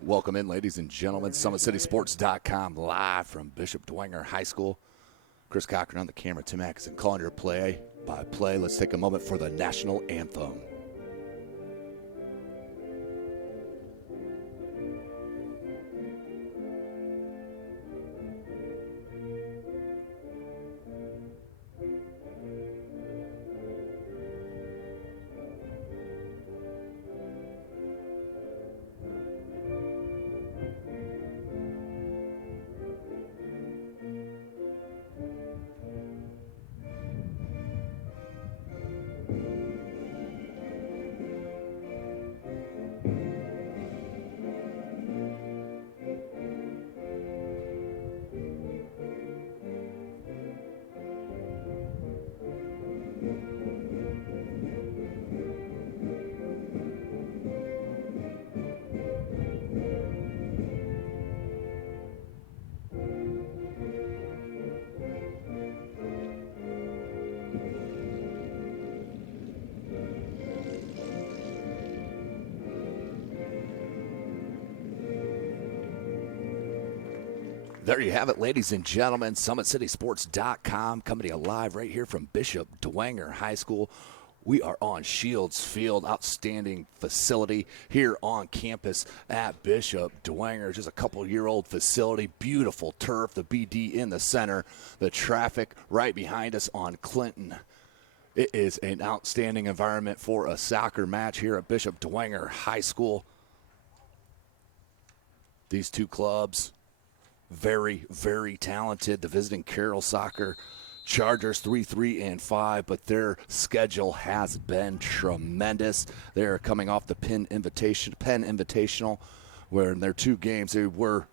Welcome in, ladies and gentlemen. SummitCitySports.com live from Bishop Dwenger High School. Chris Cochran on the camera, Tim Atkinson calling your play-by-play. Let's take a moment for the national anthem. There you have it, ladies and gentlemen. SummitCitySports.com coming to you live right here from Bishop Dwenger High School. We are on Shields Field, outstanding facility here on campus at Bishop Dwenger. Just a couple-year-old facility, beautiful turf, the BD in the center, the traffic right behind us on Clinton. It is an outstanding environment for a soccer match here at Bishop Dwenger High School. These two clubs, very, very talented. The visiting Carroll soccer Chargers 3-3-5, but their schedule has been tremendous. They're coming off the Penn Invitational, where in their two games they were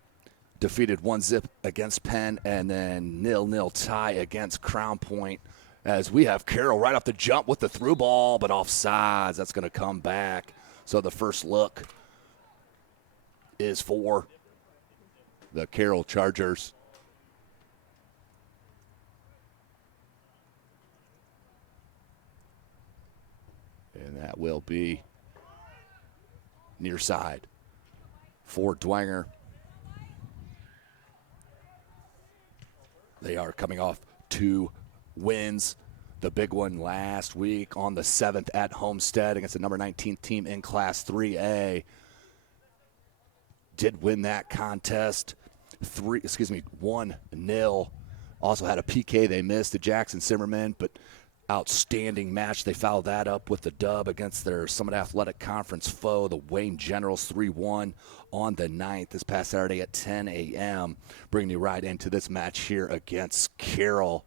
defeated 1-0 against Penn and then 0-0 tie against Crown Point. As we have Carroll right off the jump with the through ball, but offsides. That's going to come back. So the first look is for the Carroll Chargers. And that will be near side for Dwenger. They are coming off 2 wins. The big one last week on the 7th at Homestead against the number 19 team in Class 3A. Did win that contest 1-0. Also had a PK they missed to Jackson Zimmerman, but outstanding match. They followed that up with the dub against their Summit Athletic Conference foe, the Wayne Generals, 3-1 on the 9th this past Saturday at 10 a.m. Bringing you right into this match here against Carroll.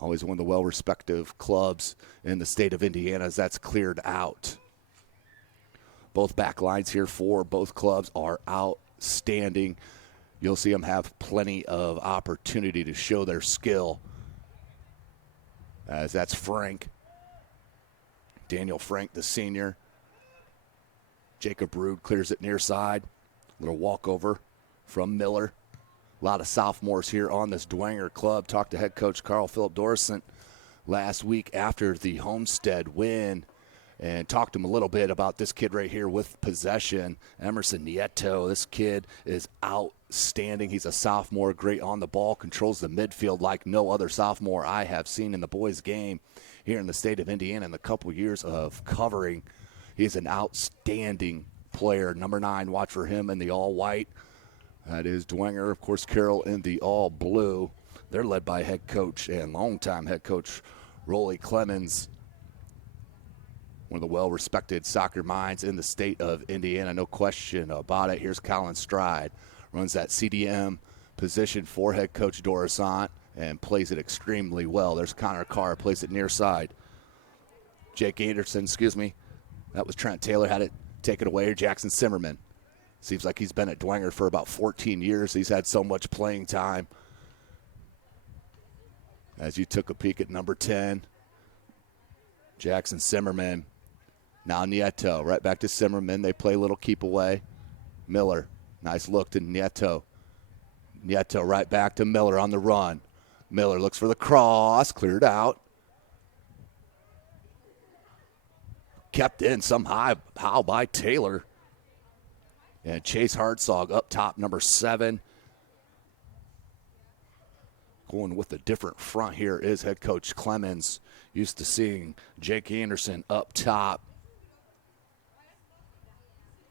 Always one of the well-respected clubs in the state of Indiana as that's cleared out. Both back lines here for both clubs are outstanding. You'll see them have plenty of opportunity to show their skill. As that's Frank. Daniel Frank, the senior. Jacob Rude clears it near side. Little walkover from Miller. A lot of sophomores here on this Dwenger club. Talked to head coach Carl Philip Dorson last week after the Homestead win and talked to him a little bit about this kid right here with possession, Emerson Nieto. This kid is outstanding. He's a sophomore, great on the ball, controls the midfield like no other sophomore I have seen in the boys' game here in the state of Indiana in the couple years of covering. He's an outstanding player. Number 9, watch for him in the all-white. That is Dwenger. Of course, Carroll in the all-blue. They're led by head coach and longtime head coach Rolly Clemens, one of the well-respected soccer minds in the state of Indiana, no question about it. Here's Colin Stride, runs that CDM position for head coach Dorison and plays it extremely well. There's Connor Carr, plays it near side. Jake Anderson, that was Trent Taylor, had it taken away. Jackson Zimmerman. Seems like he's been at Dwenger for about 14 years. He's had so much playing time. As you took a peek at number 10, Jackson Zimmerman. Now Nieto, right back to Zimmerman. They play a little keep away. Miller, nice look to Nieto. Nieto right back to Miller on the run. Miller looks for the cross, cleared out. Kept in somehow by Taylor. And Chase Hartzog up top, number 7. Going with a different front here is head coach Clemens. Used to seeing Jake Anderson up top.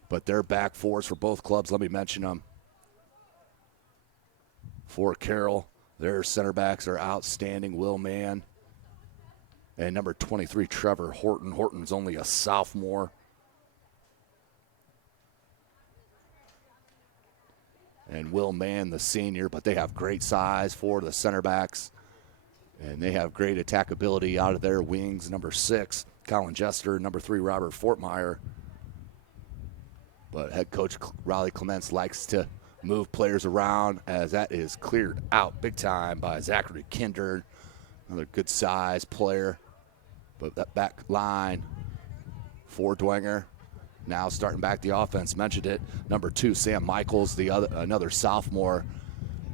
But they're back fours for both clubs. Let me mention them. For Carroll, their center backs are outstanding. Will Mann and number 23, Trevor Horton. Horton's only a sophomore. And Will Mann, the senior, but they have great size for the center backs. And they have great attackability out of their wings. Number 6, Colin Jester. Number 3, Robert Fortmeyer. But head coach Riley Clements likes to move players around, as that is cleared out big time by Zachary Kinder. Another good size player. But that back line for Dwenger. Now starting back the offense, mentioned it. Number 2, Sam Michaels, another sophomore,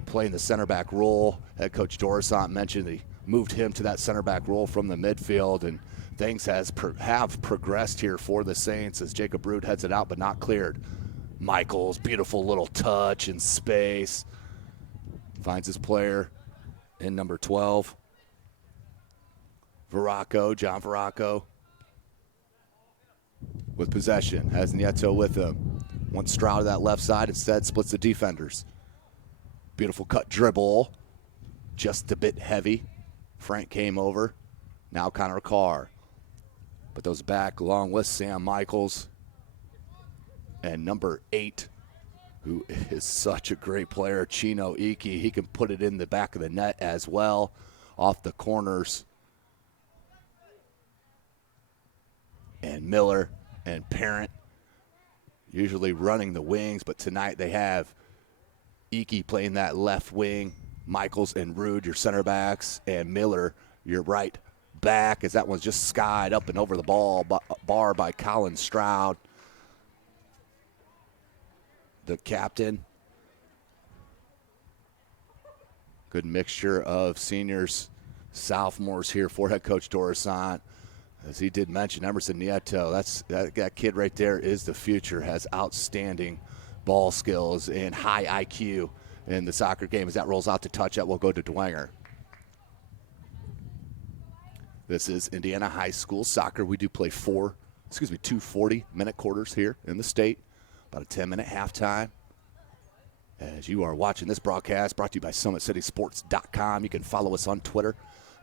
playing the center back role. Head coach Dorisant mentioned he moved him to that center back role from the midfield, and things have progressed here for the Saints as Jacob Brood heads it out, but not cleared. Michaels, beautiful little touch in space. Finds his player in number 12. John Veracco. With possession, has Nieto with him. Wants Stroud to that left side, instead splits the defenders. Beautiful cut dribble, just a bit heavy. Frank came over, now Connor Carr. But those back along with Sam Michaels. And number 8, who is such a great player, Chino Iki. He can put it in the back of the net as well, off the corners. And Miller and Parent usually running the wings, but tonight they have Iki playing that left wing, Michaels and Rude, your center backs, and Miller, your right back, as that one's just skied up and over the bar by Colin Stroud, the captain. Good mixture of seniors, sophomores here for head coach Dorisant. As he did mention, Emerson Nieto, that kid right there is the future, has outstanding ball skills and high IQ in the soccer game. As that rolls out to touch, that will go to Dwenger. This is Indiana High School soccer. We do play 2 40-minute quarters here in the state, about a 10-minute halftime. As you are watching this broadcast, brought to you by SummitCitySports.com. You can follow us on Twitter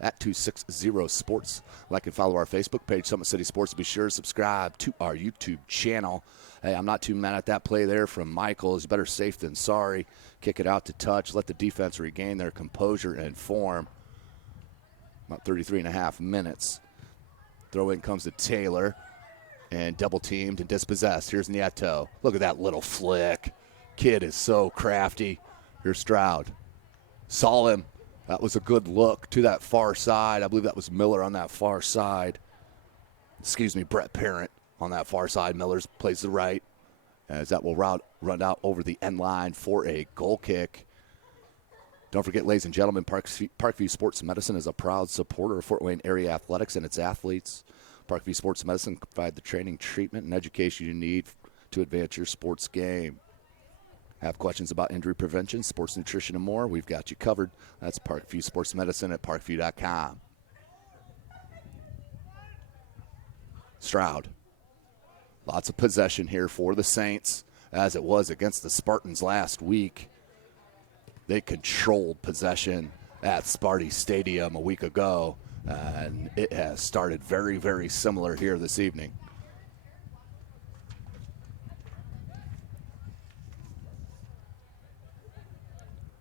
at 260sports. Like and follow our Facebook page, Summit City Sports. Be sure to subscribe to our YouTube channel. Hey, I'm not too mad at that play there from Michaels. Better safe than sorry. Kick it out to touch. Let the defense regain their composure and form. About 33 and a half minutes. Throw in comes to Taylor. And double teamed and dispossessed. Here's Nieto. Look at that little flick. Kid is so crafty. Here's Stroud. Saw him. That was a good look to that far side. I believe that was Miller on that far side. Brett Parent on that far side. Miller plays the right, as that will run out over the end line for a goal kick. Don't forget, ladies and gentlemen, Parkview Sports Medicine is a proud supporter of Fort Wayne area athletics and its athletes. Parkview Sports Medicine can provide the training, treatment, and education you need to advance your sports game. Have questions about injury prevention, sports nutrition, and more? We've got you covered. That's Parkview Sports Medicine at parkview.com. Stroud. Lots of possession here for the Saints, as it was against the Spartans last week. They controlled possession at Sparty Stadium a week ago, and it has started very, very similar here this evening.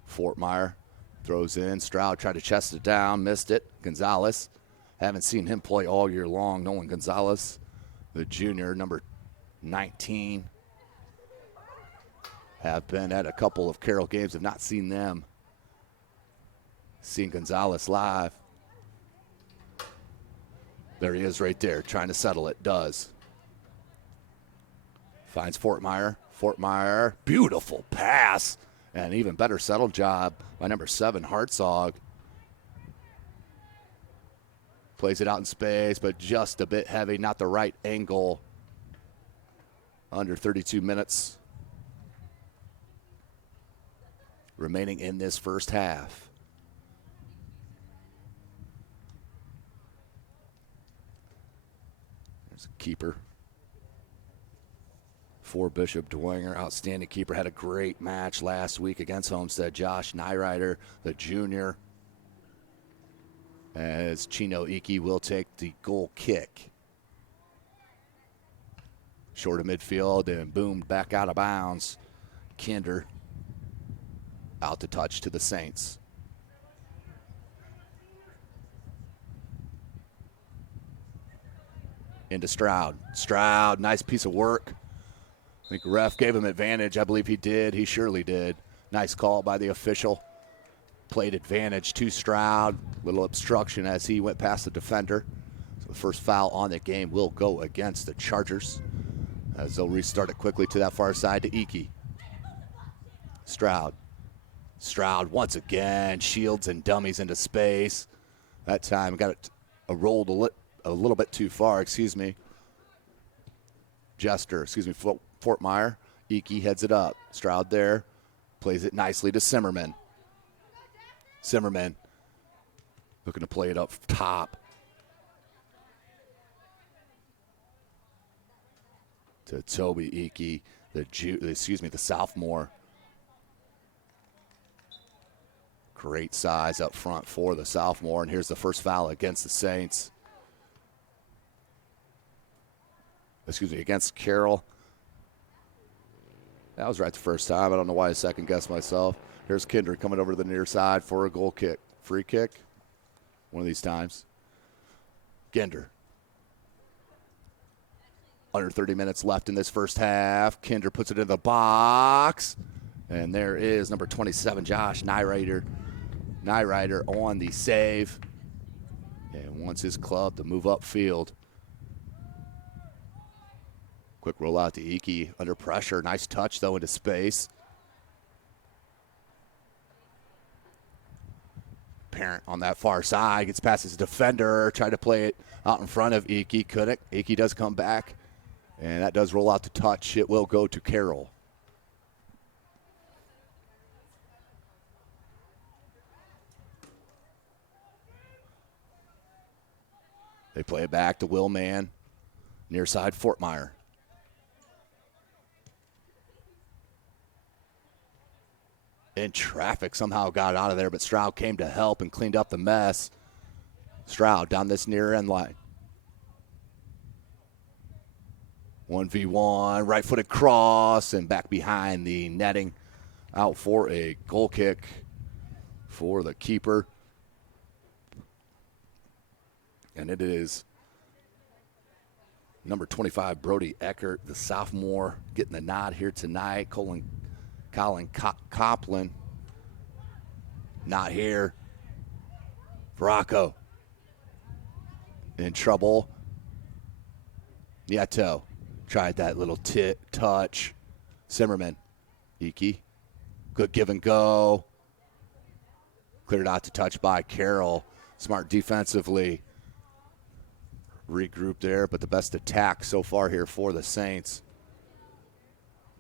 Fortmeyer throws in. Stroud tried to chest it down, missed it. Gonzalez, haven't seen him play all year long. Nolan Gonzalez, the junior, number 19. Have been at a couple of Carroll games, have not seen them. Seen Gonzalez live. There he is right there, trying to settle it. Does. Finds Fortmeyer. Fortmeyer, beautiful pass. And even better settle job by number 7, Hartzog. Plays it out in space, but just a bit heavy, not the right angle. Under 32 minutes remaining in this first half. There's a keeper for Bishop Dwenger. Outstanding keeper. Had a great match last week against Homestead. Josh Nyrider, the junior. As Chino Iki will take the goal kick. Short of midfield and boom, back out of bounds. Kinder out to touch to the Saints. Into Stroud. Stroud, nice piece of work. I think ref gave him advantage. I believe he did. He surely did. Nice call by the official. Played advantage to Stroud. Little obstruction as he went past the defender. So the first foul on the game will go against the Chargers as they'll restart it quickly to that far side to Iki. Stroud. Stroud once again shields and dummies into space. That time got it rolled a little bit too far, Fort Meyer. Iki heads it up. Stroud there. Plays it nicely to Zimmerman. Zimmerman looking to play it up top. To Toby Iki, the sophomore. Great size up front for the sophomore. And here's the first foul against the Saints. Against Carroll. That was right the first time. I don't know why I second-guessed myself. Here's Kinder coming over to the near side for a goal kick. Free kick. One of these times. Kinder. Under 30 minutes left in this first half. Kinder puts it in the box. And there is number 27, Josh Nyrider. Nyrider on the save. And wants his club to move upfield. Quick rollout to Iki under pressure. Nice touch, though, into space. Parent on that far side. Gets past his defender. Tried to play it out in front of Iki. Couldn't. Iki does come back. And that does roll out to touch. It will go to Carroll. They play it back to Willman. Near side, Fort Meyer. In traffic, somehow got out of there, but Stroud came to help and cleaned up the mess. Stroud down this near end line. 1v1, right-footed cross, and back behind the netting. Out for a goal kick for the keeper. And it is number 25, Brody Eckert, the sophomore, getting the nod here tonight. Colin Copeland, not here. Rocco in trouble. Nieto tried that little touch. Zimmerman, Iki, good give and go. Cleared out to touch by Carroll. Smart defensively. Regroup there, but the best attack so far here for the Saints.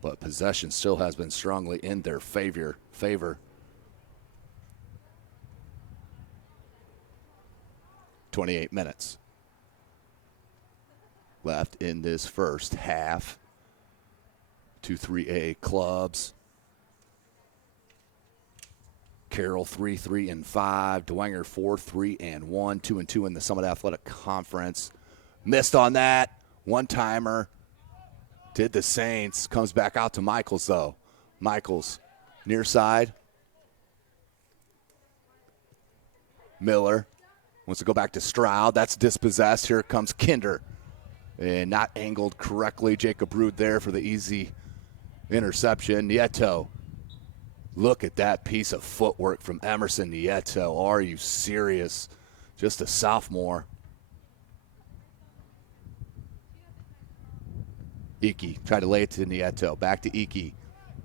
But possession still has been strongly in their favor. 28 minutes left in this first half. 2 3A clubs. Carroll 3-3-5. Dwenger 4-3-1. 2-2 in the Summit Athletic Conference. Missed on that. One-timer. Did the Saints. Comes back out to Michaels, though. Michaels, near side. Miller wants to go back to Stroud. That's dispossessed. Here comes Kinder. And not angled correctly. Jacob Rude there for the easy interception. Nieto. Look at that piece of footwork from Emerson Nieto. Are you serious? Just a sophomore. Iki tried to lay it to Nieto. Back to Iki.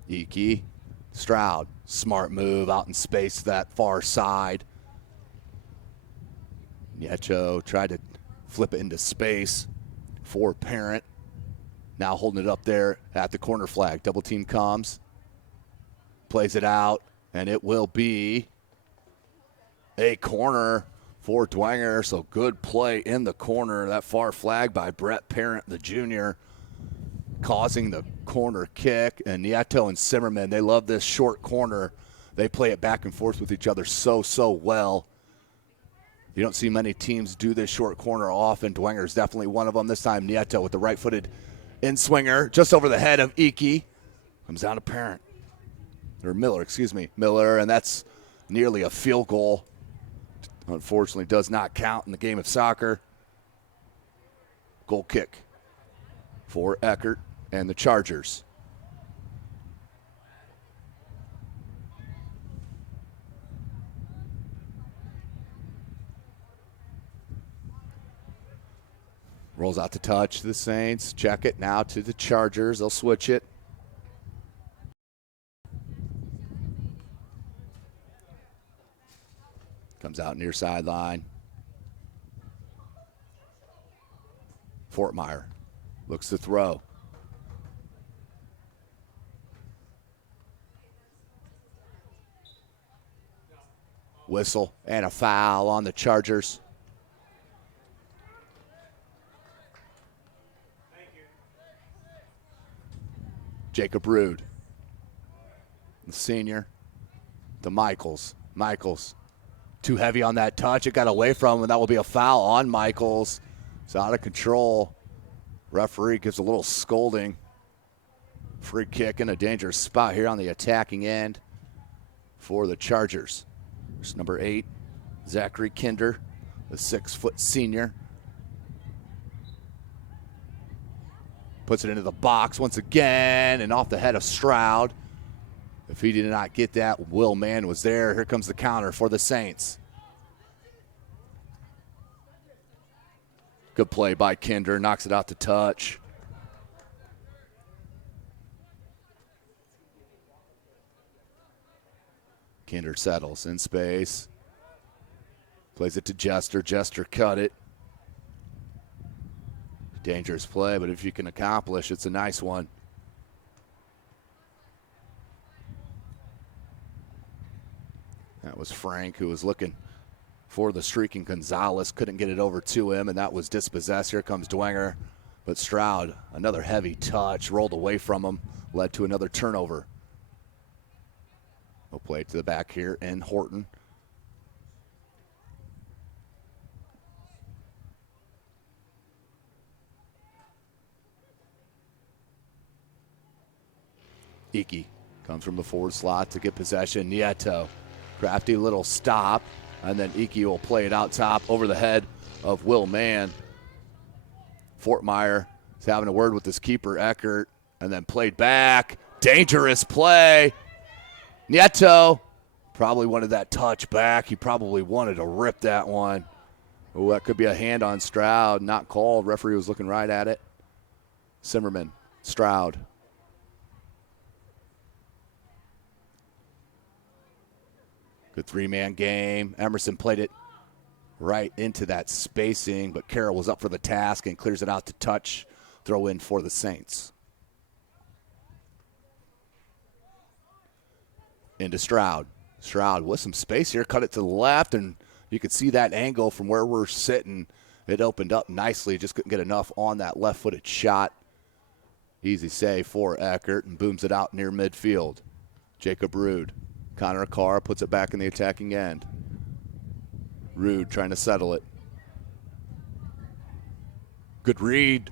Iki. Stroud. Smart move out in space to that far side. Nieto tried to flip it into space for Parent. Now holding it up there at the corner flag. Double team comes. Plays it out. And it will be a corner for Dwenger. So good play in the corner. That far flag by Brett Parent, the junior, causing the corner kick. And Nieto and Zimmerman, they love this short corner. They play it back and forth with each other so well. You don't see many teams do this short corner often. Dwenger is definitely one of them. This time Nieto with the right-footed in-swinger just over the head of Iki. Comes down to Parent. Or Miller, excuse me. Miller, and that's nearly a field goal. Unfortunately, does not count in the game of soccer. Goal kick for Eckert and the Chargers. Rolls out to touch the Saints. Check it now to the Chargers. They'll switch it. Comes out near sideline. Fortmeyer looks to throw. Whistle and a foul on the Chargers. Jacob Rude, the senior, to Michaels. Michaels, too heavy on that touch. It got away from him, and that will be a foul on Michaels. It's out of control. Referee gives a little scolding. Free kick in a dangerous spot here on the attacking end for the Chargers. There's number 8, Zachary Kinder, the 6-foot senior. Puts it into the box once again and off the head of Stroud. If he did not get that, Will Mann was there. Here comes the counter for the Saints. Good play by Kinder. Knocks it out to touch. Kinder settles in space. Plays it to Jester. Jester cut it. Dangerous play, but if you can accomplish, it's a nice one. That was Frank, who was looking for the streaking Gonzalez. Couldn't get it over to him, and that was dispossessed. Here comes Dwenger. But Stroud, another heavy touch, rolled away from him, led to another turnover. We'll play it to the back here, and Horton. Iki comes from the forward slot to get possession. Nieto, crafty little stop, and then Iki will play it out top over the head of Will Mann. Fortmeyer is having a word with his keeper, Eckert, and then played back. Dangerous play. Nieto probably wanted that touch back. He probably wanted to rip that one. Oh, that could be a hand on Stroud. Not called. Referee was looking right at it. Zimmerman, Stroud. Good three-man game. Emerson played it right into that spacing, but Carroll was up for the task and clears it out to touch. Throw in for the Saints. Into Stroud. Stroud with some space here. Cut it to the left, and you could see that angle from where we're sitting. It opened up nicely. Just couldn't get enough on that left-footed shot. Easy save for Eckert, and booms it out near midfield. Jacob Rude. Connor Carr puts it back in the attacking end. Rude trying to settle it. Good read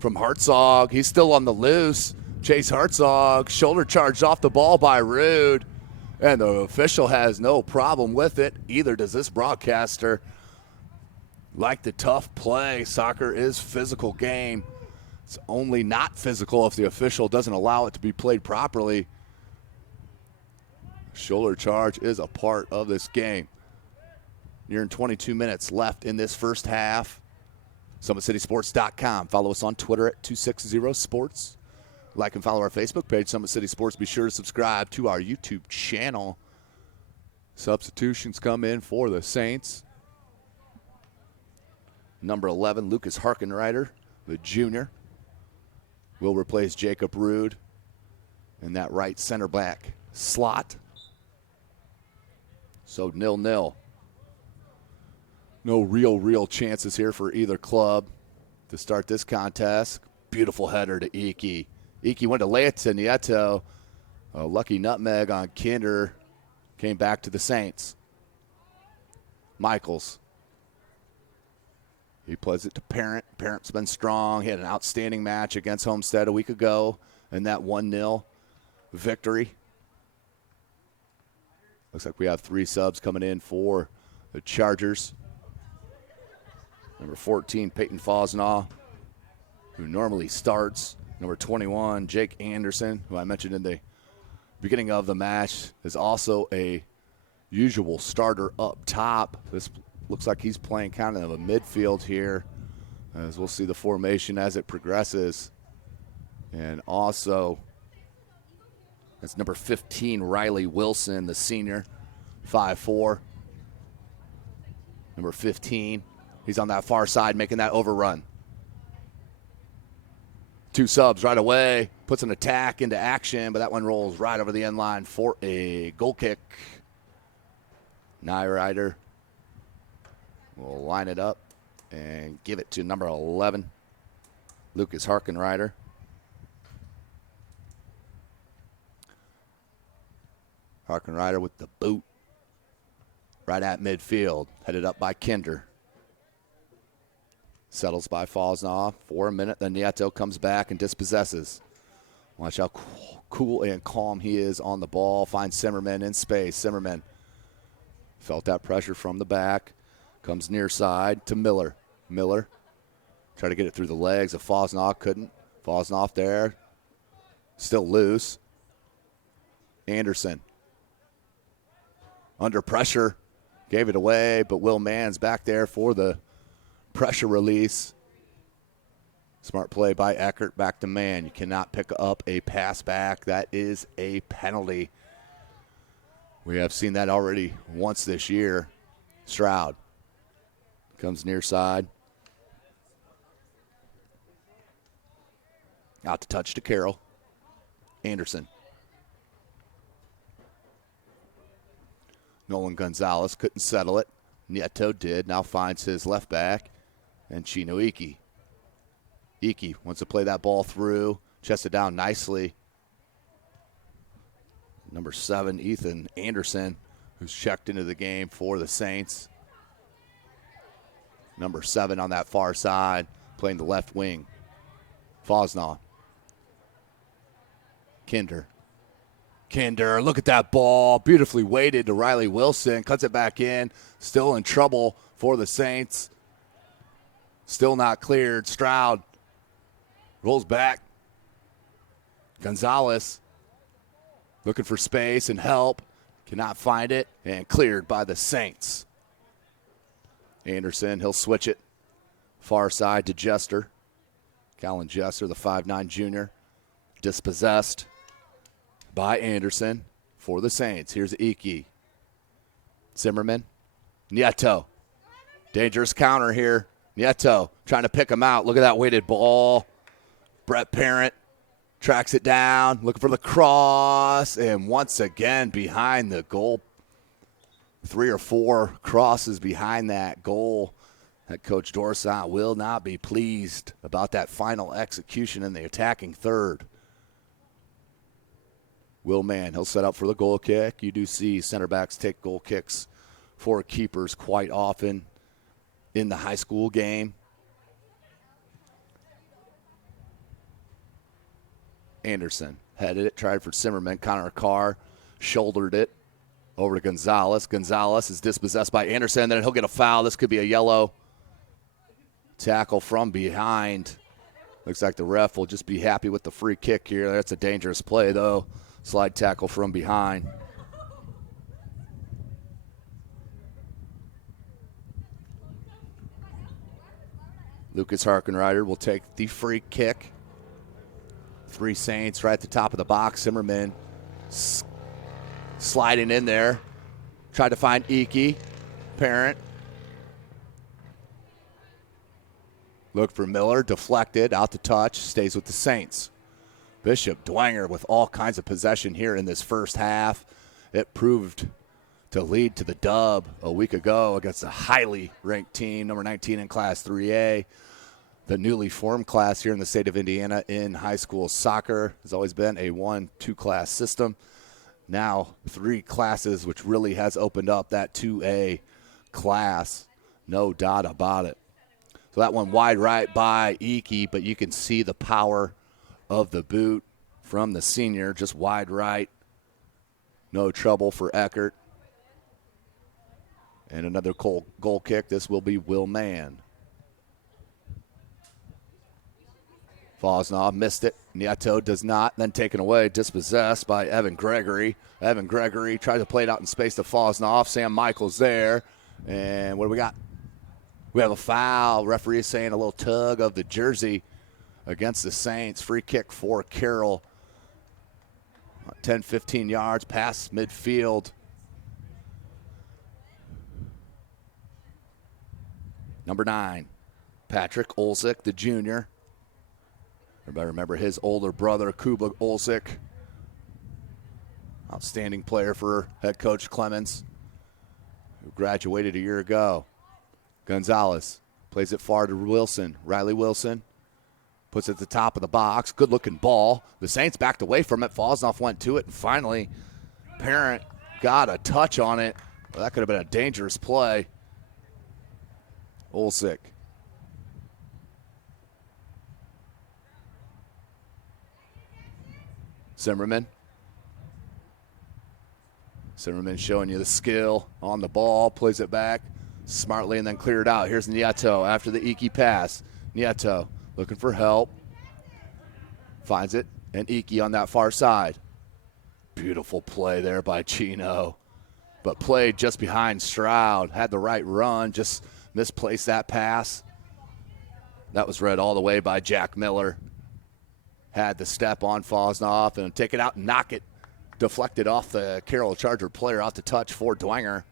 from Hartzog. He's still on the loose. Chase Hartzog, shoulder charged off the ball by Rude. And the official has no problem with it. Either does this broadcaster. Like the tough play, soccer is physical game. It's only not physical if the official doesn't allow it to be played properly. Shoulder charge is a part of this game. Nearing 22 minutes left in this first half. SummitCitySports.com. Follow us on Twitter at 260sports. Like and follow our Facebook page, Summit City Sports. Be sure to subscribe to our YouTube channel. Substitutions come in for the Saints. Number 11, Lucas Harkenreiter, the junior, will replace Jacob Rude in that right center back slot. So 0-0. No real chances here for either club to start this contest. Beautiful header to Iki. Iki went to lay it to Nieto. A lucky nutmeg on Kinder. Came back to the Saints. Michaels. He plays it to Parent. Parent's been strong. He had an outstanding match against Homestead a week ago in that 1-0 victory. Looks like we have 3 subs coming in for the Chargers. Number 14, Peyton Fosnaugh, who normally starts. Number 21, Jake Anderson, who I mentioned in the beginning of the match, is also a usual starter up top. This looks like he's playing kind of a midfield here, as we'll see the formation as it progresses. And also, that's number 15, Riley Wilson, the senior, 5'4". Number 15. He's on that far side making that overrun. 2 subs right away. Puts an attack into action, but that one rolls right over the end line for a goal kick. Nyrider will line it up and give it to number 11, Lucas Harkenrider. Harkenrider with the boot right at midfield, headed up by Kinder. Settles by Fosnaugh for a minute. Then Nieto comes back and dispossesses. Watch how cool and calm he is on the ball. Finds Zimmerman in space. Zimmerman felt that pressure from the back. Comes near side to Miller. Miller tried to get it through the legs of Fosnaugh. Couldn't. Fosnaugh there. Still loose. Anderson. Under pressure. Gave it away, but Will Mann's back there for the pressure release. Smart play by Eckert, back to Mann. You cannot pick up a pass back. That is a penalty. We have seen that already once this year. Stroud comes near side. Out to touch to Carroll. Anderson. Nolan Gonzalez couldn't settle it. Nieto did. Now finds his left back. And Chino Iki. Iki wants to play that ball through. Chested down nicely. Number 7, Ethan Anderson, who's checked into the game for the Saints. Number 7 on that far side, playing the left wing. Fosnaugh. Kinder. Kinder, look at that ball. Beautifully weighted to Riley Wilson. Cuts it back in. Still in trouble for the Saints. Still not cleared. Stroud rolls back. Gonzalez looking for space and help. Cannot find it. And cleared by the Saints. Anderson, he'll switch it. Far side to Jester. Callan Jester, the 5'9 junior. Dispossessed by Anderson for the Saints. Here's Iki. Zimmerman. Nieto. Dangerous counter here. Nieto trying to pick him out. Look at that weighted ball. Brett Parent tracks it down. Looking for the cross. And once again behind the goal. 3 or 4 crosses behind that goal. Head coach Dorsant will not be pleased about that final execution in the attacking third. Will Mann, he'll set up for the goal kick. You do see center backs take goal kicks for keepers quite often in the high school game. Anderson headed it, tried for Zimmerman. Connor Carr shouldered it over to Gonzalez. Gonzalez is dispossessed by Anderson. Then he'll get a foul. This could be a yellow. Tackle from behind. Looks like the ref will just be happy with the free kick here. That's a dangerous play, though. Slide tackle from behind. Lucas Harkenrider will take the free kick. 3 Saints right at the top of the box. Zimmerman sliding in there. Tried to find Iki. Parent. Look for Miller. Deflected. Out to touch. Stays with the Saints. Bishop Dwenger with all kinds of possession here in this first half. It proved to lead to the dub a week ago against a highly ranked team, number 19 in Class 3A. The newly formed class here in the state of Indiana in high school soccer has always been a 1-2 class system. Now 3 classes, which really has opened up that 2A class, no doubt about it. So that one wide right by Iki, but you can see the power of the boot from the senior, just wide right. No trouble for Eckert. And another goal kick. This will be Will Mann. Fosnoff missed it. Nieto does not. Then taken away, dispossessed by Evan Gregory. Evan Gregory tried to play it out in space to Fosnoff. Sam Michaels there. And what do we got? We have a foul. Referee is saying a little tug of the jersey against the Saints. Free kick for Carroll. 10, 15 yards past midfield. Number 9, Patrick Olsik, the junior. Everybody remember his older brother, Kuba Olsik. Outstanding player for head coach Clemens, who graduated a year ago. Gonzalez plays it far to Wilson. Riley Wilson puts it at the top of the box. Good-looking ball. The Saints backed away from it. Fosnoff went to it, and finally, Parent got a touch on it. Well, that could have been a dangerous play. Olsik. Zimmerman. Zimmerman showing you the skill on the ball. Plays it back smartly and then cleared out. Here's Nieto after the Iki pass. Nieto looking for help. Finds it. And Iki on that far side. Beautiful play there by Chino. But played just behind Stroud. Had the right run. Just misplaced that pass. That was read all the way by Jack Miller. Had the step on Fosnoff and take it out and knock it. Deflected off the Carroll Charger player, off the touch for Dwenger.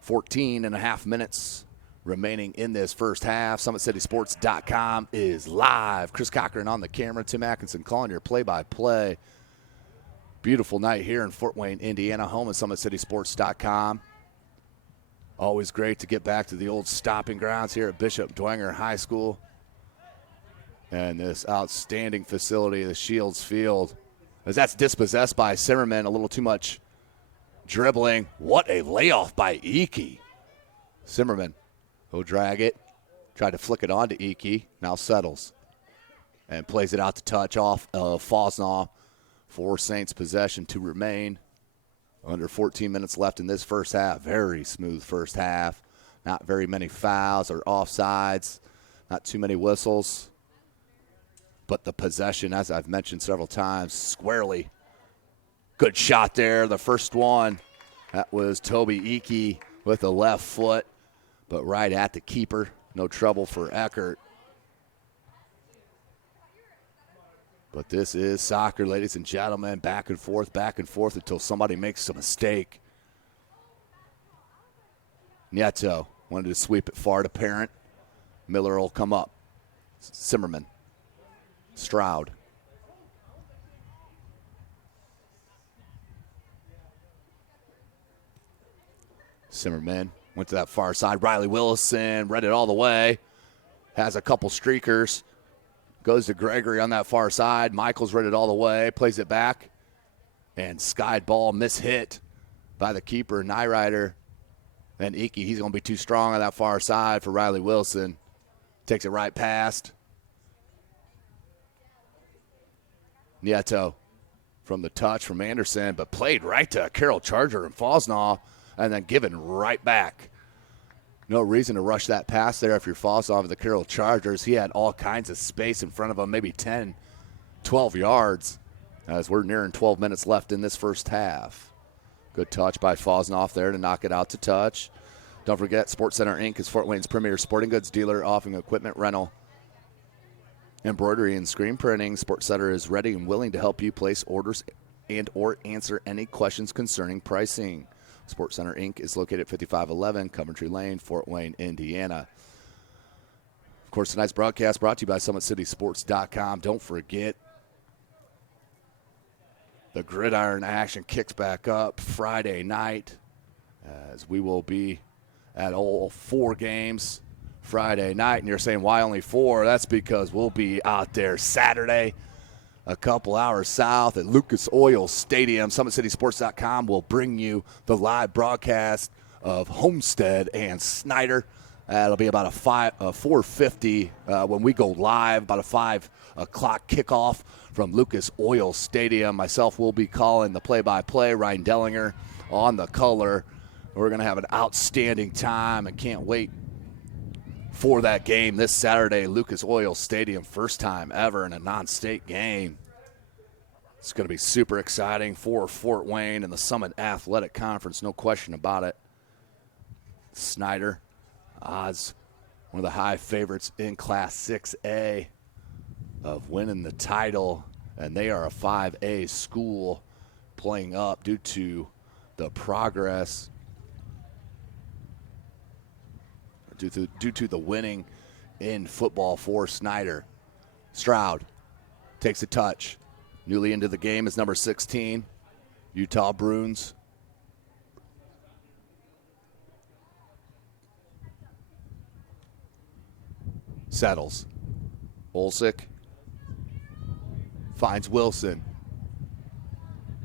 14 and a half minutes remaining in this first half. SummitCitySports.com is live. Chris Cochran on the camera. Tim Atkinson calling your play-by-play. Beautiful night here in Fort Wayne, Indiana, home of SummitCitySports.com. Always great to get back to the old stopping grounds here at Bishop Dwenger High School. And this outstanding facility, the Shields Field. As that's dispossessed by Zimmerman, a little too much dribbling. What a layoff by Iki. Zimmerman will drag it. Tried to flick it on to Iki. Now settles. And plays it out to touch off of Fosnoff for Saints possession to remain. Under 14 minutes left in this first half. Very smooth first half. Not very many fouls or offsides. Not too many whistles. But the possession, as I've mentioned several times, squarely. Good shot there. The first one. That was Toby Iki with the left foot. But right at the keeper. No trouble for Eckert. But this is soccer, ladies and gentlemen. Back and forth until somebody makes a mistake. Nieto wanted to sweep it far to Parent. Miller will come up. Zimmerman. Stroud. Zimmerman went to that far side. Riley Wilson read it all the way. Has a couple streakers. Goes to Gregory on that far side. Michaels read it all the way. Plays it back. And skied ball mishit by the keeper, Nyrider. And Iki, he's going to be too strong on that far side for Riley Wilson. Takes it right past. Nieto from the touch from Anderson, but played right to Carroll Charger and Fosnoff, and then given right back. No reason to rush that pass there if you're Fosnoff of the Carroll Chargers. He had all kinds of space in front of him, maybe 10, 12 yards, as we're nearing 12 minutes left in this first half. Good touch by Fosnoff there to knock it out to touch. Don't forget, Sports Center Inc. is Fort Wayne's premier sporting goods dealer, offering equipment rental, embroidery, and screen printing. Sports Center is ready and willing to help you place orders and or answer any questions concerning pricing. Sports Center Inc. is located at 5511 Coventry Lane, Fort Wayne, Indiana. Of course, tonight's broadcast brought to you by SummitCitySports.com. Don't forget, The gridiron action kicks back up Friday night as we will be at all 4 games Friday night. And you're saying, why only 4? That's because we'll be out there Saturday, a couple hours south at Lucas Oil Stadium. SummitCitySports.com will bring you the live broadcast of Homestead and Snyder. It'll be about a 4:50 when we go live, about a 5 o'clock kickoff from Lucas Oil Stadium. Myself will be calling the play-by-play. Ryan Dwenger on the color. We're going to have an outstanding time and can't wait for that game this Saturday, Lucas Oil Stadium. First time ever in a non-state game. It's going to be super exciting for Fort Wayne and the Summit Athletic Conference, no question about it. Snyder, odds, one of the high favorites in Class 6A of winning the title, and they are a 5A school playing up due to the progress, due to the winning in football for Snyder. Stroud takes a touch. Newly into the game is number 16, Utah Bruins. Settles. Olsick finds Wilson.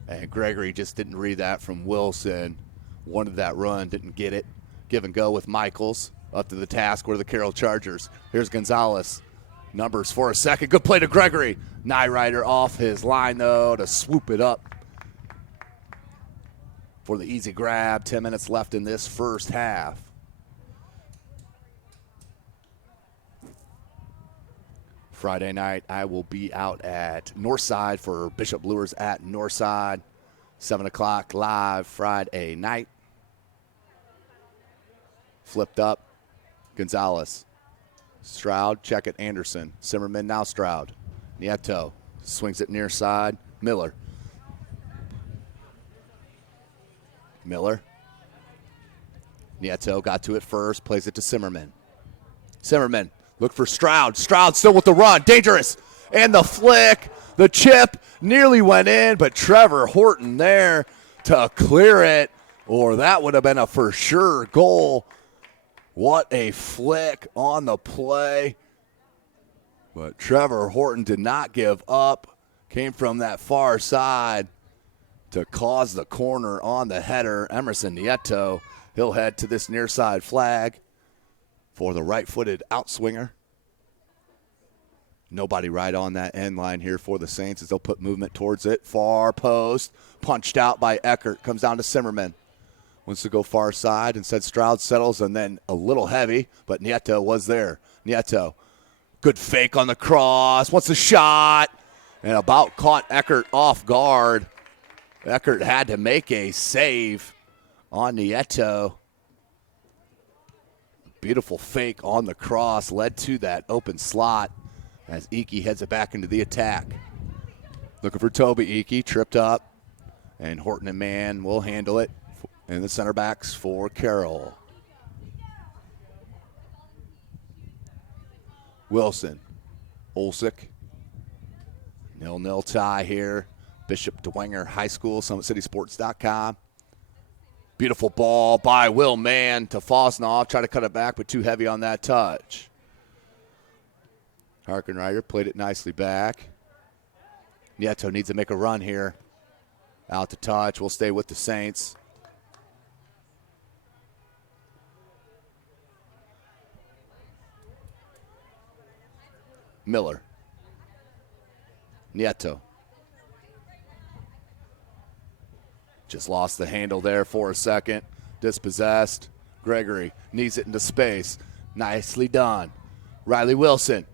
And Gregory just didn't read that from Wilson. Wanted that run, didn't get it. Give and go with Michaels. Up to the task were the Carroll Chargers. Here's Gonzalez. Numbers for a second. Good play to Gregory. Nyrider off his line, though, to swoop it up for the easy grab. 10 minutes left in this first half. Friday night, I will be out at Northside for Bishop Lures at Northside. 7 o'clock live Friday night. Flipped up. Gonzalez. Stroud, check it, Anderson. Zimmerman, now Stroud. Nieto swings it near side. Miller. Nieto got to it first, plays it to Zimmerman. Zimmerman, look for Stroud. Stroud still with the run, dangerous. And the flick, the chip nearly went in, but Trevor Horton there to clear it, or that would have been a for sure goal. What a flick on the play. But Trevor Horton did not give up. Came from that far side to cause the corner on the header. Emerson Nieto, he'll head to this near side flag for the right-footed outswinger. Nobody right on that end line here for the Saints as they'll put movement towards it. Far post, punched out by Eckert. Comes down to Zimmerman. Wants to go far side. Instead, Stroud settles and then a little heavy, but Nieto was there. Nieto, good fake on the cross. Wants a shot. And about caught Eckert off guard. Eckert had to make a save on Nieto. Beautiful fake on the cross led to that open slot as Iki heads it back into the attack. Looking for Toby Iki, tripped up, and Horton and Mann will handle it. And the center backs for Carroll. Wilson, Olsick. 0-0 tie here. Bishop Dwenger High School, SummitCitySports.com. Beautiful ball by Will Mann to Fosnoff. Try to cut it back, but too heavy on that touch. Harkenrider played it nicely back. Nieto needs to make a run here. Out to touch. We'll stay with the Saints. Miller. Nieto. Just lost the handle there for a second. Dispossessed. Gregory needs it into space. Nicely done. Riley Wilson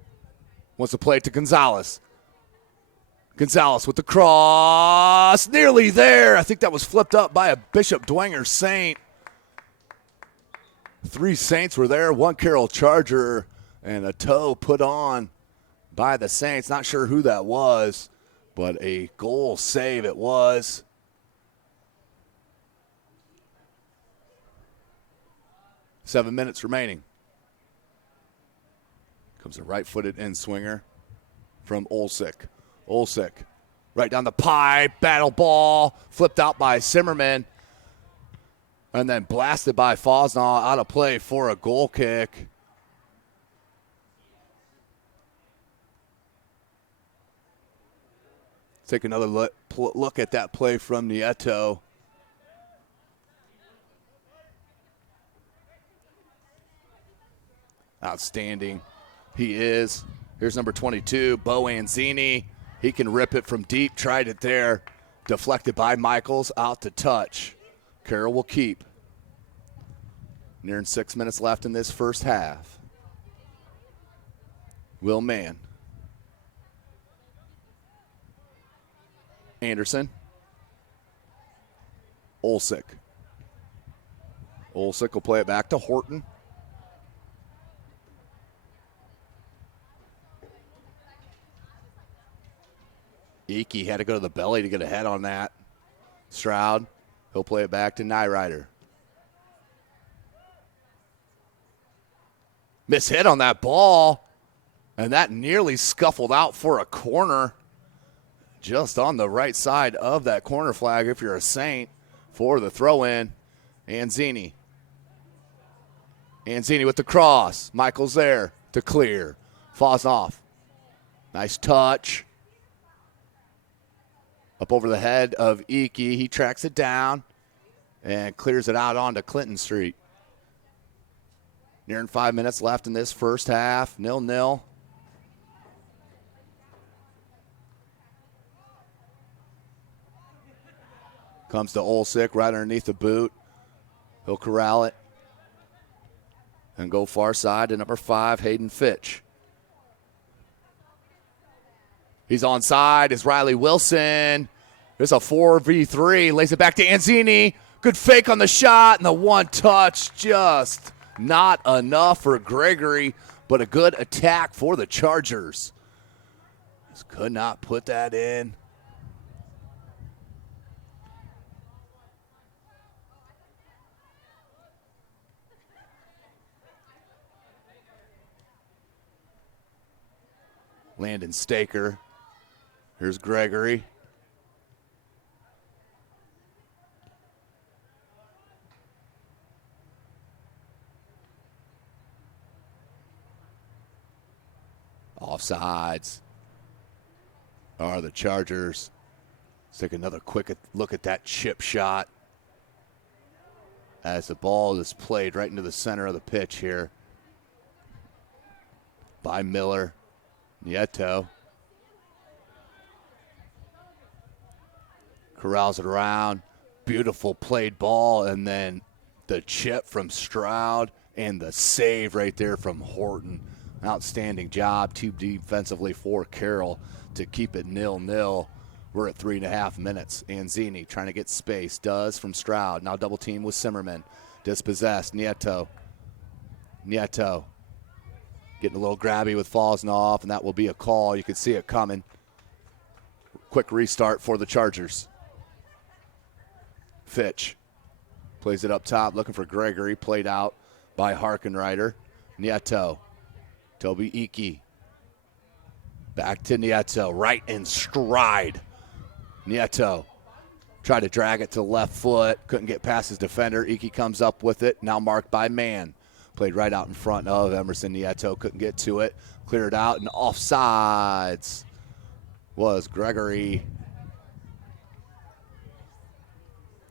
wants to play it to Gonzalez. Gonzalez with the cross. Nearly there. I think that was flipped up by a Bishop Dwenger Saint. 3 Saints were there. 1 Carroll Charger and a toe put on by the Saints. Not sure who that was, but a goal save it was. Seven minutes remaining. Comes a right-footed in swinger from Olsick. Olsick Right down the pipe, battle ball, flipped out by Zimmerman, and then blasted by Fosnaugh out of play for a goal kick. Take another look at that play from Nieto. Outstanding. He is. Here's number 22, Bo Anzini. He can rip it from deep. Tried it there. Deflected by Michaels. Out to touch. Carroll will keep. Nearing 6 minutes left in this first half. Will Mann. Anderson. Olsick. Olsick will play it back to Horton. Icky had to go to the belly to get ahead on that. Stroud, he'll play it back to Nyrider. Mishit on that ball, and that nearly scuffled out for a corner. Just on the right side of that corner flag if you're a Saint for the throw-in. Anzini. Anzini with the cross. Michael's there to clear. Fosnaugh. Nice touch. Up over the head of Icky. He tracks it down and clears it out onto Clinton Street. Nearing 5 minutes left in this first half. 0-0. Comes to Olsick right underneath the boot. He'll corral it and go far side to number 5, Hayden Fitch. He's onside. Is Riley Wilson. There's a 4v3. Lays it back to Anzini. Good fake on the shot, and the one touch just not enough for Gregory, but a good attack for the Chargers. Just could not put that in. Landon Staker. Here's Gregory. Offsides are the Chargers. Let's take another quick look at that chip shot as the ball is played right into the center of the pitch here by Miller. Nieto corrals it around. Beautiful played ball, and then the chip from Stroud and the save right there from Horton. Outstanding job, too defensively for Carroll to keep it 0-0. We're at 3.5 minutes. Anzini trying to get space. Does from Stroud. Now double team with Zimmerman. Dispossessed. Nieto. Getting a little grabby with Fosnaugh, and that will be a call. You can see it coming. Quick restart for the Chargers. Fitch plays it up top, looking for Gregory. Played out by Harkenrider. Nieto. Toby Icky. Back to Nieto. Right in stride. Nieto tried to drag it to the left foot. Couldn't get past his defender. Icky comes up with it. Now marked by Mann. Played right out in front of Emerson Nieto. Couldn't get to it. Cleared out, and offsides was Gregory.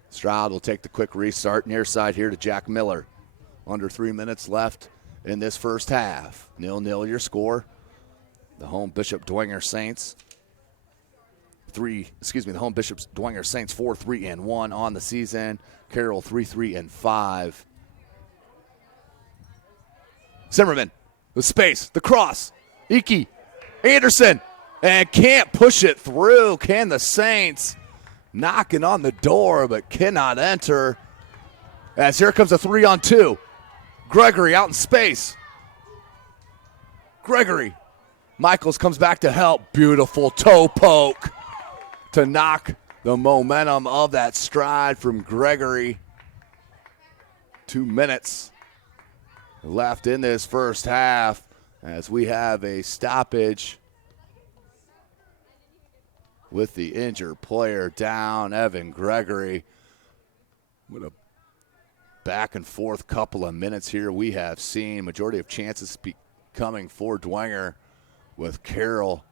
Stroud will take the quick restart. Near side here to Jack Miller. Under 3 minutes left in this first half. 0-0 your score. The home Bishop Dwenger Saints. The home Bishop's Dwenger Saints 4-3-1 on the season. Carroll 3-3-5. Zimmerman, the space, the cross, Icky, Anderson, and can't push it through. Can the Saints? Knocking on the door, but cannot enter. As here comes a 3-on-2. Gregory out in space. Gregory. Michaels comes back to help. Beautiful toe poke to knock the momentum of that stride from Gregory. 2 minutes left in this first half as we have a stoppage with the injured player down, Evan Gregory. What a back and forth couple of minutes here we have seen. Majority of chances coming for Dwenger, with Carroll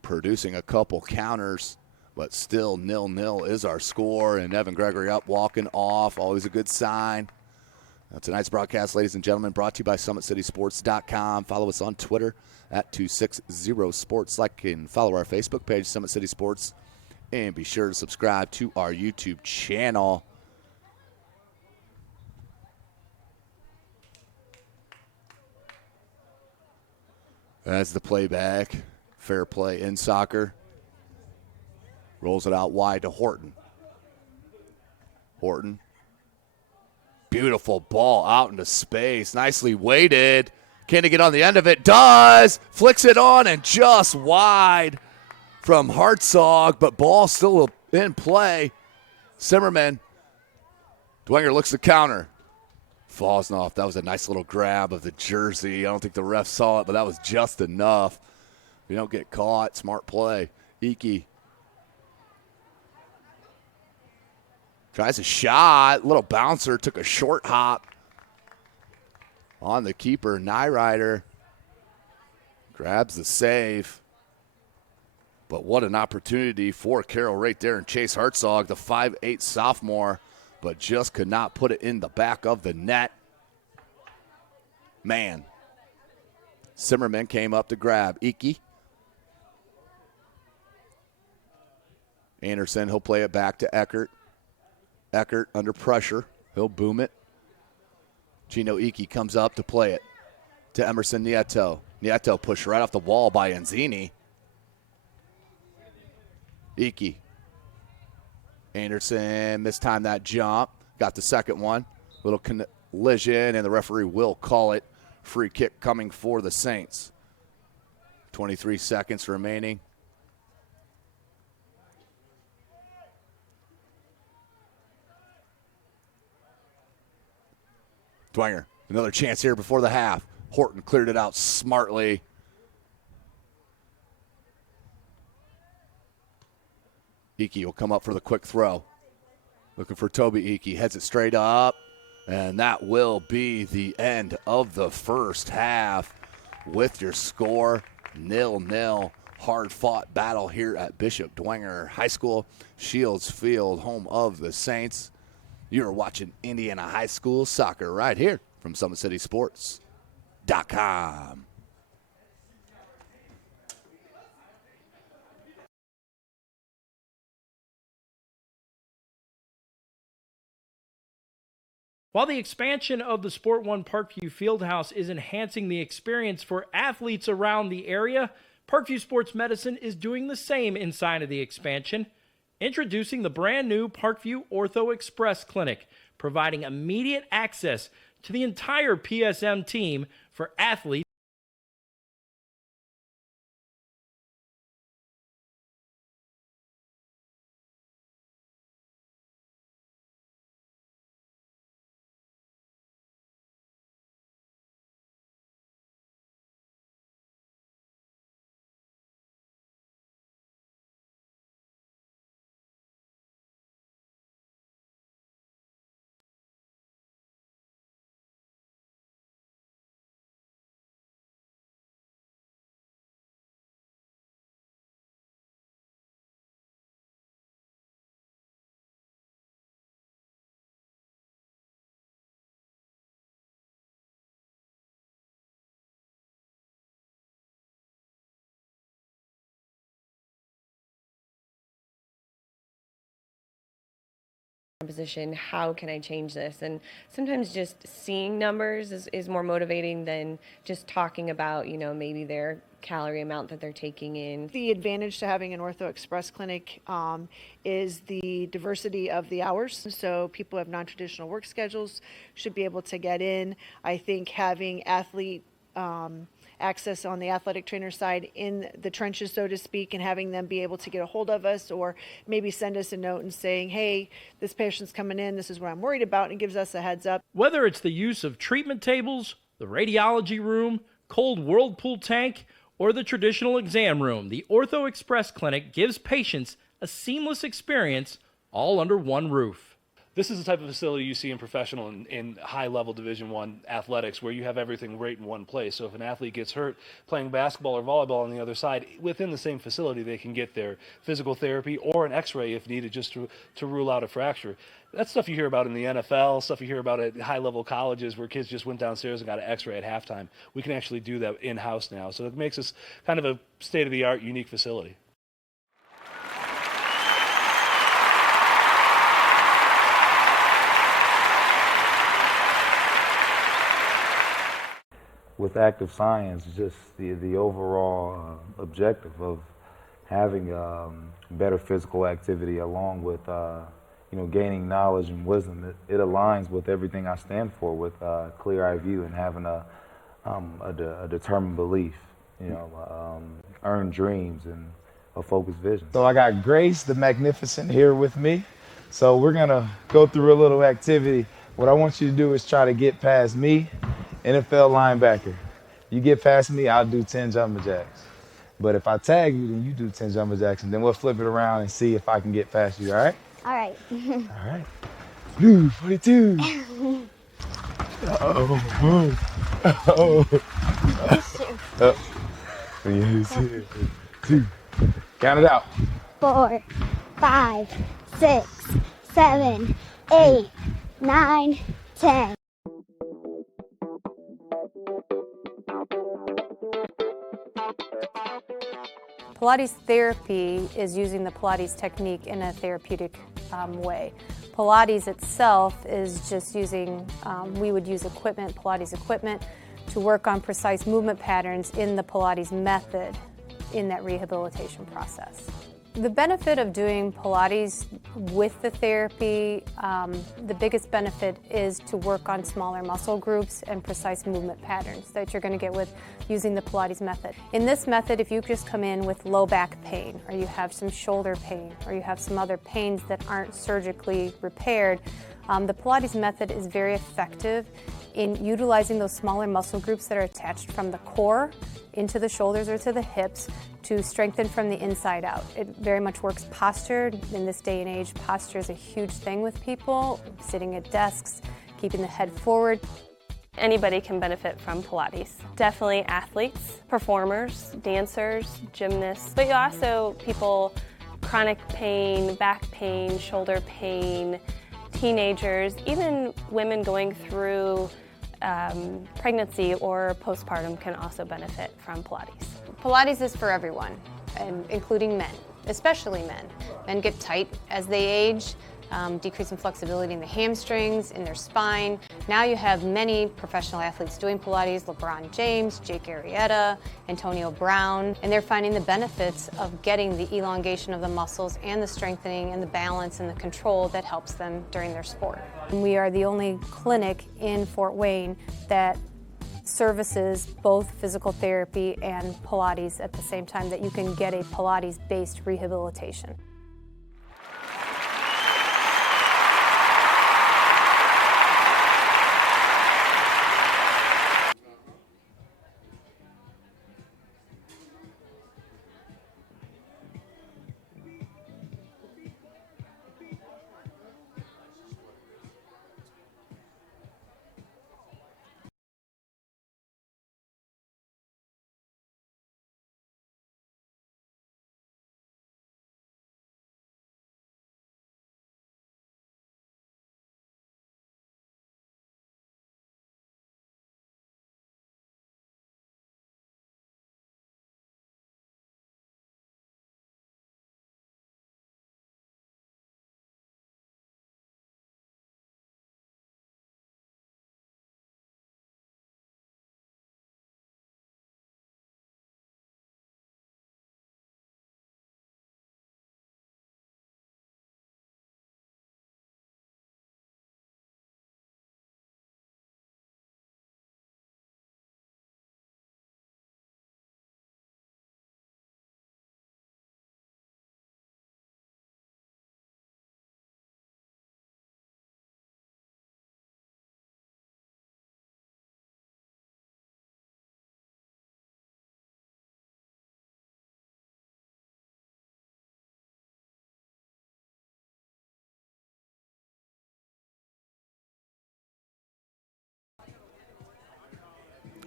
producing a couple counters, but still 0-0 is our score, and Evan Gregory up, walking off, always a good sign. Now, tonight's broadcast, ladies and gentlemen, brought to you by SummitCitySports.com. Follow us on Twitter at 260sports. Like and follow our Facebook page, Summit City Sports, and be sure to subscribe to our YouTube channel. That's the playback. Fair play in soccer. Rolls it out wide to Horton. Horton. Beautiful ball out into space. Nicely weighted. Can he get on the end of it? Does. Flicks it on and just wide from Hartzog, but ball still in play. Zimmerman. Dwenger looks to counter. Falls off. That was a nice little grab of the jersey. I don't think the ref saw it, but that was just enough. If you don't get caught, smart play. Iki tries a shot. Little bouncer, took a short hop on the keeper. Nyrider grabs the save. But what an opportunity for Carroll right there. And Chase Hartzog, the 5'8 sophomore, but just could not put it in the back of the net. Man. Zimmerman came up to grab. Iki. Anderson, he'll play it back to Eckert. Eckert under pressure. He'll boom it. Gino Iki comes up to play it to Emerson Nieto. Nieto pushed right off the wall by Anzini. Iki. Anderson mistimed that jump. Got the second one. Little collision, and the referee will call it. Free kick coming for the Saints. 23 seconds remaining. Dwenger, another chance here before the half. Horton cleared it out smartly. Iki will come up for the quick throw. Looking for Toby Iki. Heads it straight up. And that will be the end of the first half with your score 0-0. Hard-fought battle here at Bishop Dwenger High School, Shields Field, home of the Saints. You're watching Indiana High School soccer right here from SummitCitySports.com. While the expansion of the Sport One Parkview Fieldhouse is enhancing the experience for athletes around the area, Parkview Sports Medicine is doing the same inside of the expansion. Introducing the brand new Parkview Ortho Express Clinic, providing immediate access to the entire PSM team for athletes. Position, how can I change this? And sometimes just seeing numbers is more motivating than just talking about, maybe their calorie amount that they're taking in. The advantage to having an Ortho Express clinic is the diversity of the hours. So people who have non-traditional work schedules should be able to get in. I think having athlete access on the athletic trainer side in the trenches, so to speak, and having them be able to get a hold of us or maybe send us a note and saying, hey, this patient's coming in, this is what I'm worried about, and it gives us a heads up. Whether it's the use of treatment tables, the radiology room, cold whirlpool tank, or the traditional exam room, the Ortho Express Clinic gives patients a seamless experience all under one roof. This is the type of facility you see in professional and high-level Division I athletics, where you have everything right in one place. So if an athlete gets hurt playing basketball or volleyball on the other side, within the same facility, they can get their physical therapy or an x-ray if needed, just to rule out a fracture. That's stuff you hear about in the NFL, stuff you hear about at high-level colleges where kids just went downstairs and got an x-ray at halftime. We can actually do that in-house now. So it makes us kind of a state-of-the-art, unique facility. With active science, just the overall objective of having better physical activity along with gaining knowledge and wisdom, it aligns with everything I stand for, with clear-eye view and having a determined belief, earned dreams and a focused vision. So I got Grace the Magnificent here with me. So we're gonna go through a little activity. What I want you to do is try to get past me, NFL linebacker. You get past me, I'll do 10 jumping jacks. But if I tag you, then you do 10 jumping jacks, and then we'll flip it around and see if I can get past you, all right? All right. All right. Blue 42. Uh-oh. Uh-oh. Yes, 2. Count it out. 4, 5, 6, 7, 8, 9, 10. Pilates therapy is using the Pilates technique in a therapeutic way. Pilates itself is just using, we would use equipment, Pilates equipment, to work on precise movement patterns in the Pilates method in that rehabilitation process. The benefit of doing Pilates with the therapy, the biggest benefit is to work on smaller muscle groups and precise movement patterns that you're going to get with using the Pilates method. In this method, if you just come in with low back pain, or you have some shoulder pain, or you have some other pains that aren't surgically repaired, the Pilates method is very effective in utilizing those smaller muscle groups that are attached from the core into the shoulders or to the hips to strengthen from the inside out. It very much works posture. In this day and age, posture is a huge thing with people, sitting at desks, keeping the head forward. Anybody can benefit from Pilates. Definitely athletes, performers, dancers, gymnasts, but you also people chronic pain, back pain, shoulder pain, teenagers, even women going through pregnancy or postpartum can also benefit from Pilates. Pilates is for everyone, and including men, especially men. Men get tight as they age, decreasing flexibility in the hamstrings, in their spine. Now you have many professional athletes doing Pilates, LeBron James, Jake Arrieta, Antonio Brown, and they're finding the benefits of getting the elongation of the muscles and the strengthening and the balance and the control that helps them during their sport. And we are the only clinic in Fort Wayne that services both physical therapy and Pilates at the same time, that you can get a Pilates-based rehabilitation.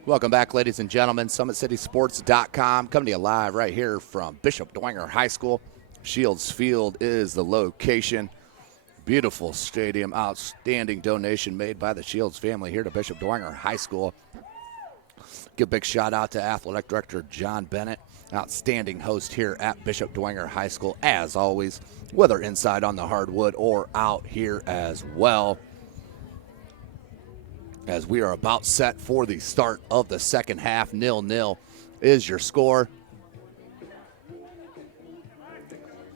Welcome back, ladies and gentlemen. SummitCitySports.com coming to you live right here from Bishop Dwenger High School. Shields Field is the location. Beautiful stadium, outstanding donation made by the Shields family here to Bishop Dwenger High School. Give a big shout out to Athletic Director John Bennett, outstanding host here at Bishop Dwenger High School, as always, whether inside on the hardwood or out here as well. As we are about set for the start of the second half, 0-0 is your score.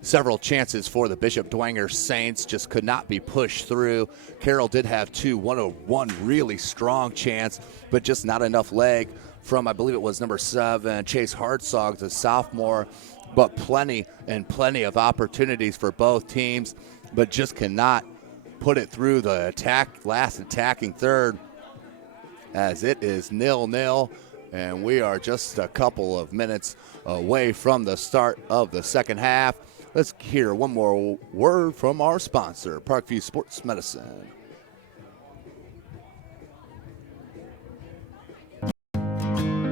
Several chances for the Bishop Dwenger Saints just could not be pushed through. Carroll did have one really strong chance, but just not enough leg from, I believe it was number 7, Chase Hartzog, the sophomore, but plenty of opportunities for both teams, but just cannot put it through the last attacking third, as it is 0-0, and we are just a couple of minutes away from the start of the second half. Let's hear one more word from our sponsor, Parkview Sports Medicine.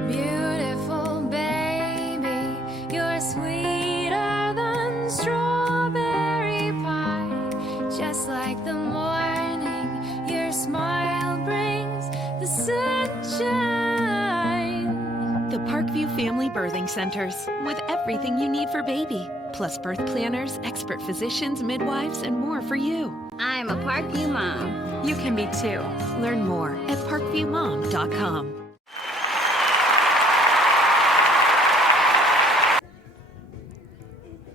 Beautiful baby, you're sweeter than strawberry pie. Just like the morning, your smile brings the sunshine. The Parkview Family Birthing Centers, with everything you need for baby, plus birth planners, expert physicians, midwives, and more for you. I'm a Parkview mom. You can be too. Learn more at parkviewmom.com.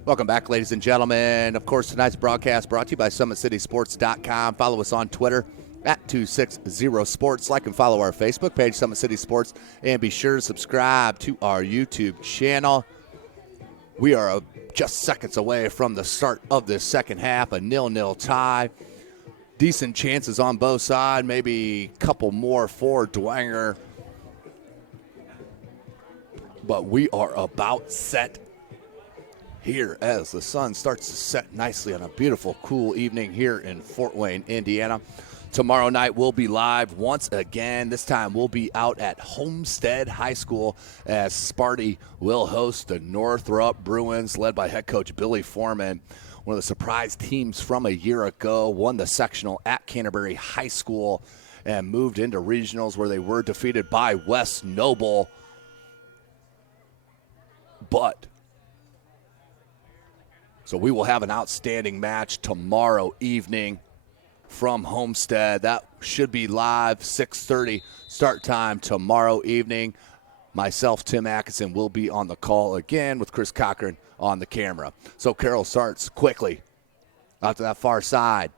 Welcome back, ladies and gentlemen. Of course, tonight's broadcast brought to you by SummitCitySports.com. Follow us on Twitter at 260sports. Like and follow our Facebook page, Summit City Sports, and be sure to subscribe to our YouTube channel. We are just seconds away from the start of the second half, a 0-0 tie. Decent chances on both sides, maybe a couple more for Dwenger. But we are about set here as the sun starts to set nicely on a beautiful, cool evening here in Fort Wayne, Indiana. Tomorrow night we'll be live once again. This time we'll be out at Homestead High School as Sparty will host the Northrop Bruins, led by head coach Billy Foreman. One of the surprise teams from a year ago, won the sectional at Canterbury High School and moved into regionals where they were defeated by West Noble. So we will have an outstanding match tomorrow evening from Homestead. That should be live, 6:30 start time tomorrow evening. Myself, Tim Atkinson, will be on the call again with Chris Cochran on the camera. So Carroll starts quickly out to that far side.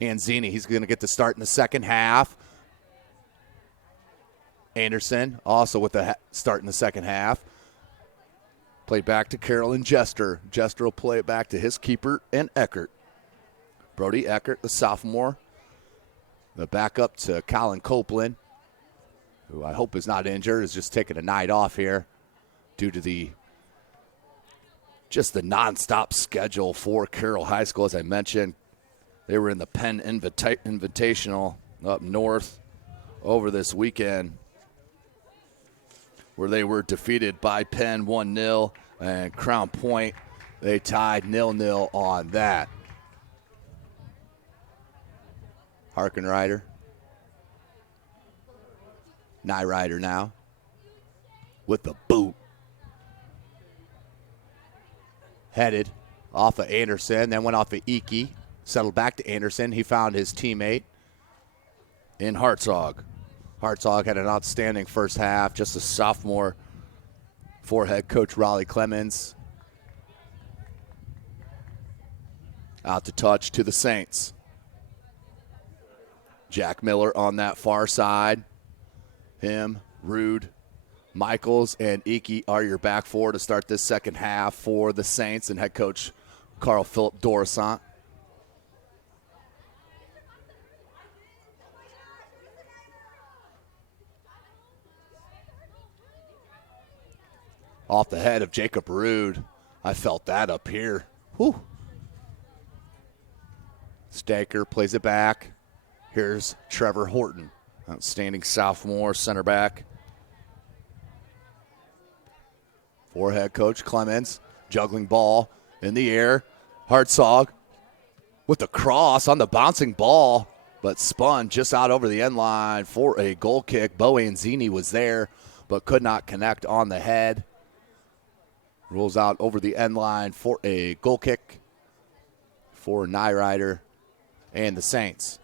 Anzini, he's going to get the start in the second half. Anderson also with the start in the second half. Play back to Carroll and Jester. Jester will play it back to his keeper and Eckert. Brody Eckert, the sophomore. The backup to Colin Copeland, who I hope is not injured, is just taking a night off here due to the nonstop schedule for Carroll High School. As I mentioned, they were in the Penn Invitational up north over this weekend, where they were defeated by Penn 1-0, and Crown Point, they tied 0-0 on that. Harkenrider. Nyrider now with the boot. Headed off of Anderson, then went off of Iki. Settled back to Anderson. He found his teammate in Hartzog. Hartzog had an outstanding first half, just a sophomore for head coach Raleigh Clemens. Out to touch to the Saints. Jack Miller on that far side. Him, Rude, Michaels, and Iki are your back four to start this second half for the Saints and head coach Carl Philip Dorissant. Off the head of Jacob Rude. I felt that up here. Whew. Staker plays it back. Here's Trevor Horton, outstanding sophomore center back for head coach Clemens. Juggling ball in the air. Hartzog with the cross on the bouncing ball, but spun just out over the end line for a goal kick. Bo Anzini was there, but could not connect on the head. Rolls out over the end line for a goal kick for Nyrider and the Saints.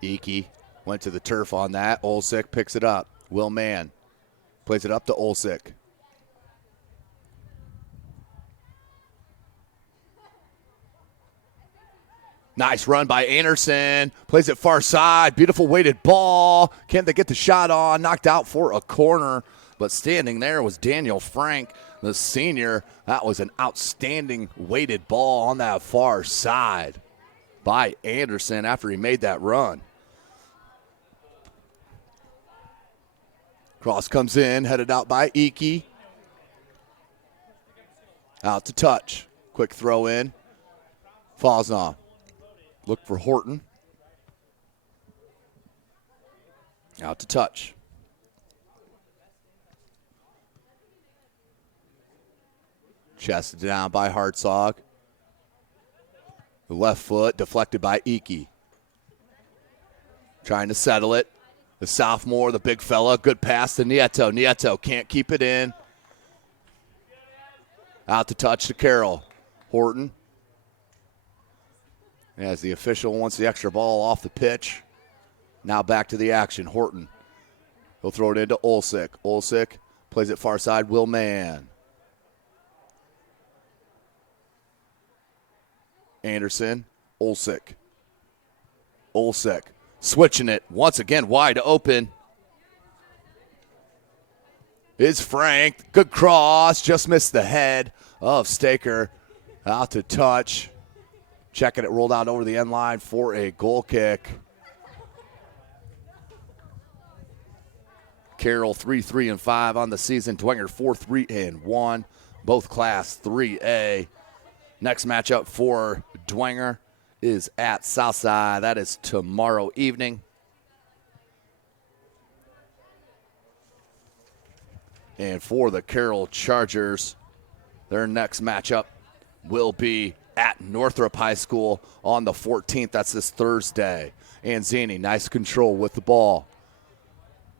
Icky went to the turf on that. Olsick picks it up. Will Mann plays it up to Olsick. Nice run by Anderson. Plays it far side. Beautiful weighted ball. Can they get the shot on? Knocked out for a corner. But standing there was Daniel Frank, the senior. That was an outstanding weighted ball on that far side by Anderson after he made that run. Cross comes in, headed out by Icky. Out to touch. Quick throw in. Fosnaugh. Look for Horton. Out to touch. Chested down by Hartzog. The left foot deflected by Icky. Trying to settle it. The sophomore, the big fella, good pass to Nieto. Nieto can't keep it in. Out to touch to Carroll. Horton. As the official wants the extra ball off the pitch. Now back to the action. Horton. He'll throw it into Olsick. Olsick plays it far side. Will Mann. Anderson. Olsick. Olsick. Switching it once again wide open. Is Frank. Good cross. Just missed the head of Staker. Out to touch. Checking it rolled out over the end line for a goal kick. Carroll 3-3-5 on the season. Dwenger 4-3-1. Both Class 3A. Next matchup for Dwenger is at Southside. That is tomorrow evening. And for the Carroll Chargers, their next matchup will be at Northrop High School on the 14th. That's this Thursday. Anzini, nice control with the ball.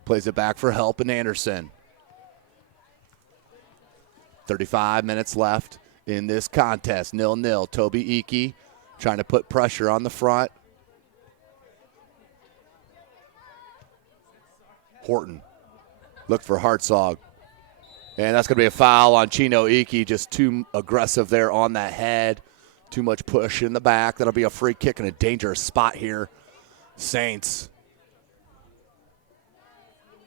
Plays it back for help and Anderson. 35 minutes left in this contest. 0-0. Toby Icky trying to put pressure on the front. Horton. Look for Hartzog. And that's going to be a foul on Chino Icky. Just too aggressive there on that head. Too much push in the back. That'll be a free kick in a dangerous spot here. Saints.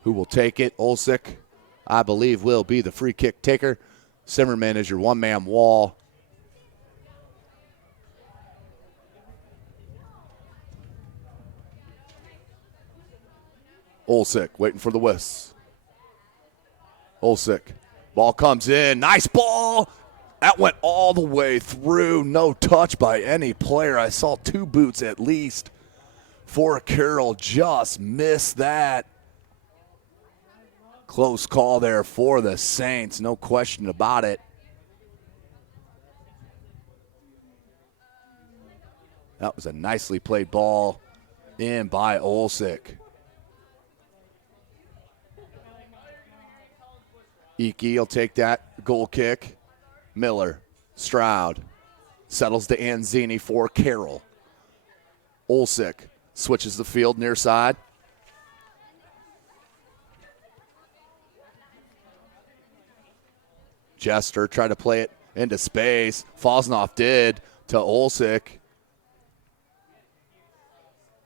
Who will take it? Olsick, I believe, will be the free kick taker. Simmerman is your one-man wall. Olsick waiting for the whist. Olsick. Ball comes in. Nice ball. That went all the way through. No touch by any player. I saw two boots at least for Carroll. Just missed that. Close call there for the Saints. No question about it. That was a nicely played ball in by Olsick. Icky will take that goal kick. Miller, Stroud, settles to Anzini for Carroll. Olsick switches the field near side. Jester tried to play it into space. Fosnoff did to Olsick.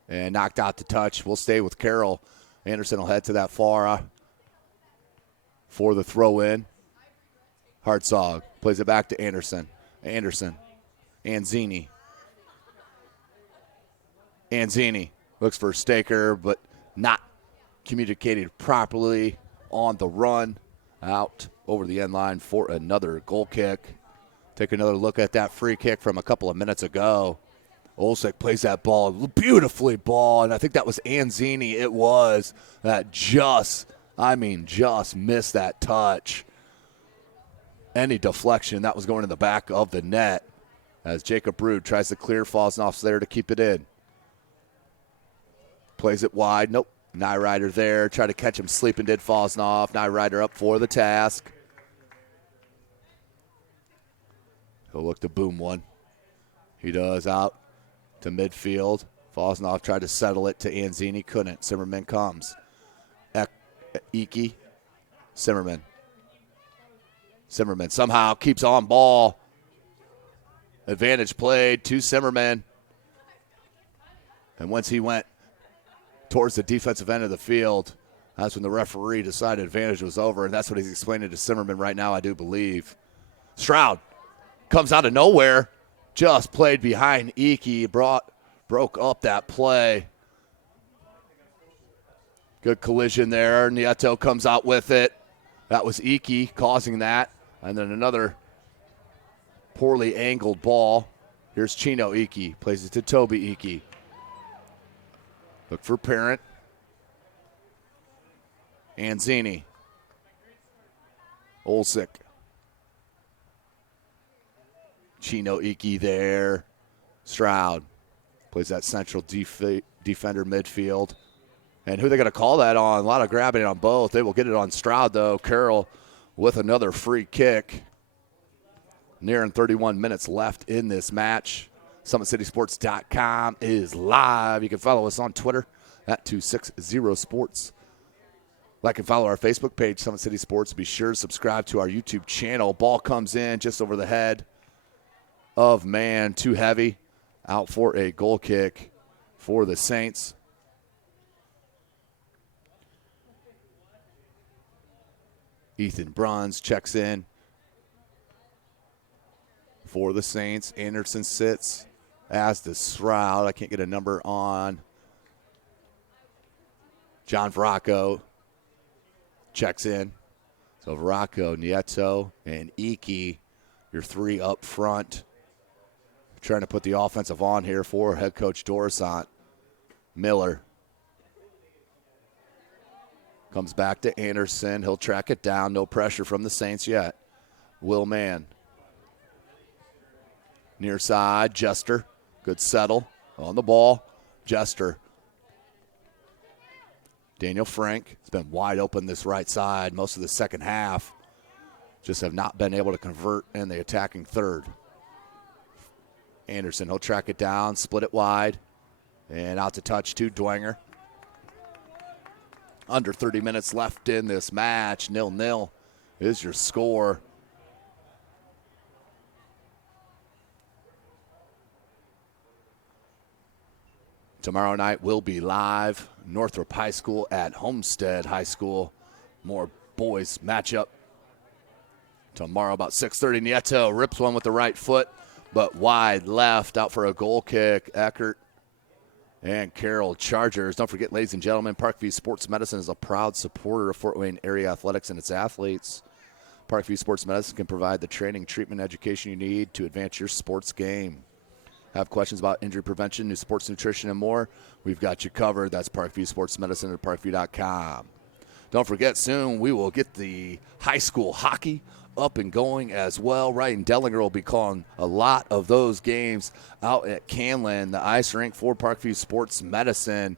And knocked out the touch. We'll stay with Carroll. Anderson will head to that far for the throw-in. Hartzog plays it back to Anderson. Anderson. Anzini. Anzini looks for Staker, but not communicated properly on the run. Out over the end line for another goal kick. Take another look at that free kick from a couple of minutes ago. Olsek plays that ball beautifully, and I think that was Anzini. It was that just missed that touch. Any deflection, that was going in the back of the net as Jacob Brood tries to clear. Fosnoff's there to keep it in. Plays it wide. Nope. Nyrider there. Tried to catch him sleeping, did Fosnoff. Nyrider up for the task. He'll look to boom one. He does out to midfield. Fosnoff tried to settle it to Anzini. Couldn't. Zimmerman comes. Iki. Zimmerman somehow keeps on ball. Advantage played to Zimmerman. And once he went towards the defensive end of the field, that's when the referee decided advantage was over, and that's what he's explaining to Zimmerman right now, I do believe. Stroud comes out of nowhere, just played behind Iki, broke up that play. Good collision there. Nieto comes out with it. That was Iki causing that. And then another poorly angled ball. Here's Chino Iki. Plays it to Toby Iki. Look for Parent. Anzini. Olsek. Chino Iki there. Stroud. Plays that central defender midfield. And who they going to call that on? A lot of grabbing on both. They will get it on Stroud, though. Carroll with another free kick. Nearing 31 minutes left in this match. SummitCitySports.com is live. You can follow us on Twitter at 260sports. Like and follow our Facebook page, Summit City Sports. Be sure to subscribe to our YouTube channel. Ball comes in just over the head of man. Too heavy. Out for a goal kick for the Saints. Ethan Bruns checks in for the Saints. Anderson sits, as does Stroud. I can't get a number on John Veracco. Checks in. So Veracco, Nieto, and Iki, your three up front. Trying to put the offensive on here for head coach Dorisant. Miller comes back to Anderson. He'll track it down. No pressure from the Saints yet. Will Mann. Near side, Jester. Good settle on the ball. Jester. Daniel Frank has been wide open this right side most of the second half. Just have not been able to convert in the attacking third. Anderson, he'll track it down, split it wide, and out to touch to Dwenger. Under 30 minutes left in this match. 0-0 is your score. Tomorrow night we'll be live. Northrop High School at Homestead High School. More boys matchup. Tomorrow about 6:30. Nieto rips one with the right foot, but wide left. Out for a goal kick. Eckert and Carroll Chargers. Don't forget, ladies and gentlemen, Parkview Sports Medicine is a proud supporter of Fort Wayne area athletics and its athletes. Parkview Sports Medicine can provide the training, treatment, education you need to advance your sports game. Have questions about injury prevention, new sports nutrition, and more? We've got you covered. That's Parkview Sports Medicine at parkview.com. Don't forget, soon we will get the high school hockey up and going as well. Ryan Dellinger will be calling a lot of those games out at Canlan, the ice rink for Parkview Sports Medicine.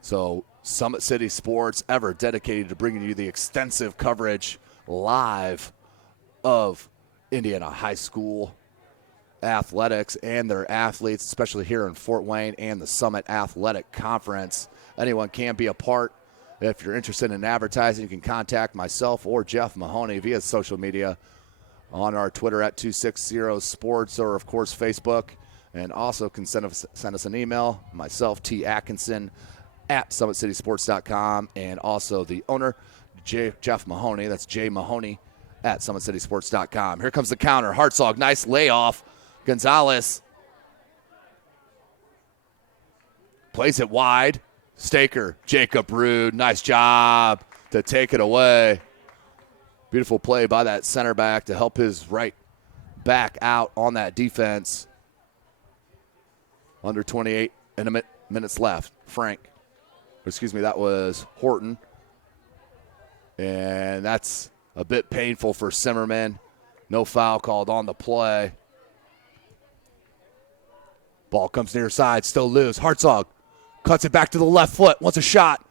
So Summit City Sports, ever dedicated to bringing you the extensive coverage live of Indiana high school athletics and their athletes, especially here in Fort Wayne and the Summit Athletic Conference. Anyone can be a part. If you're interested in advertising, you can contact myself or Jeff Mahoney via social media on our Twitter at 260sports, or, of course, Facebook. And also can send us an email, myself, T. Atkinson, at SummitCitySports.com, and also the owner, Jeff Mahoney. That's J. Mahoney at SummitCitySports.com. Here comes the counter. Hartzog, nice layoff. Gonzalez plays it wide. Staker, Jacob Rude, nice job to take it away. Beautiful play by that center back to help his right back out on that defense. Under 28 minutes left. That was Horton. And that's a bit painful for Zimmerman. No foul called on the play. Ball comes near side, still loose. Hartzog cuts it back to the left foot, wants a shot.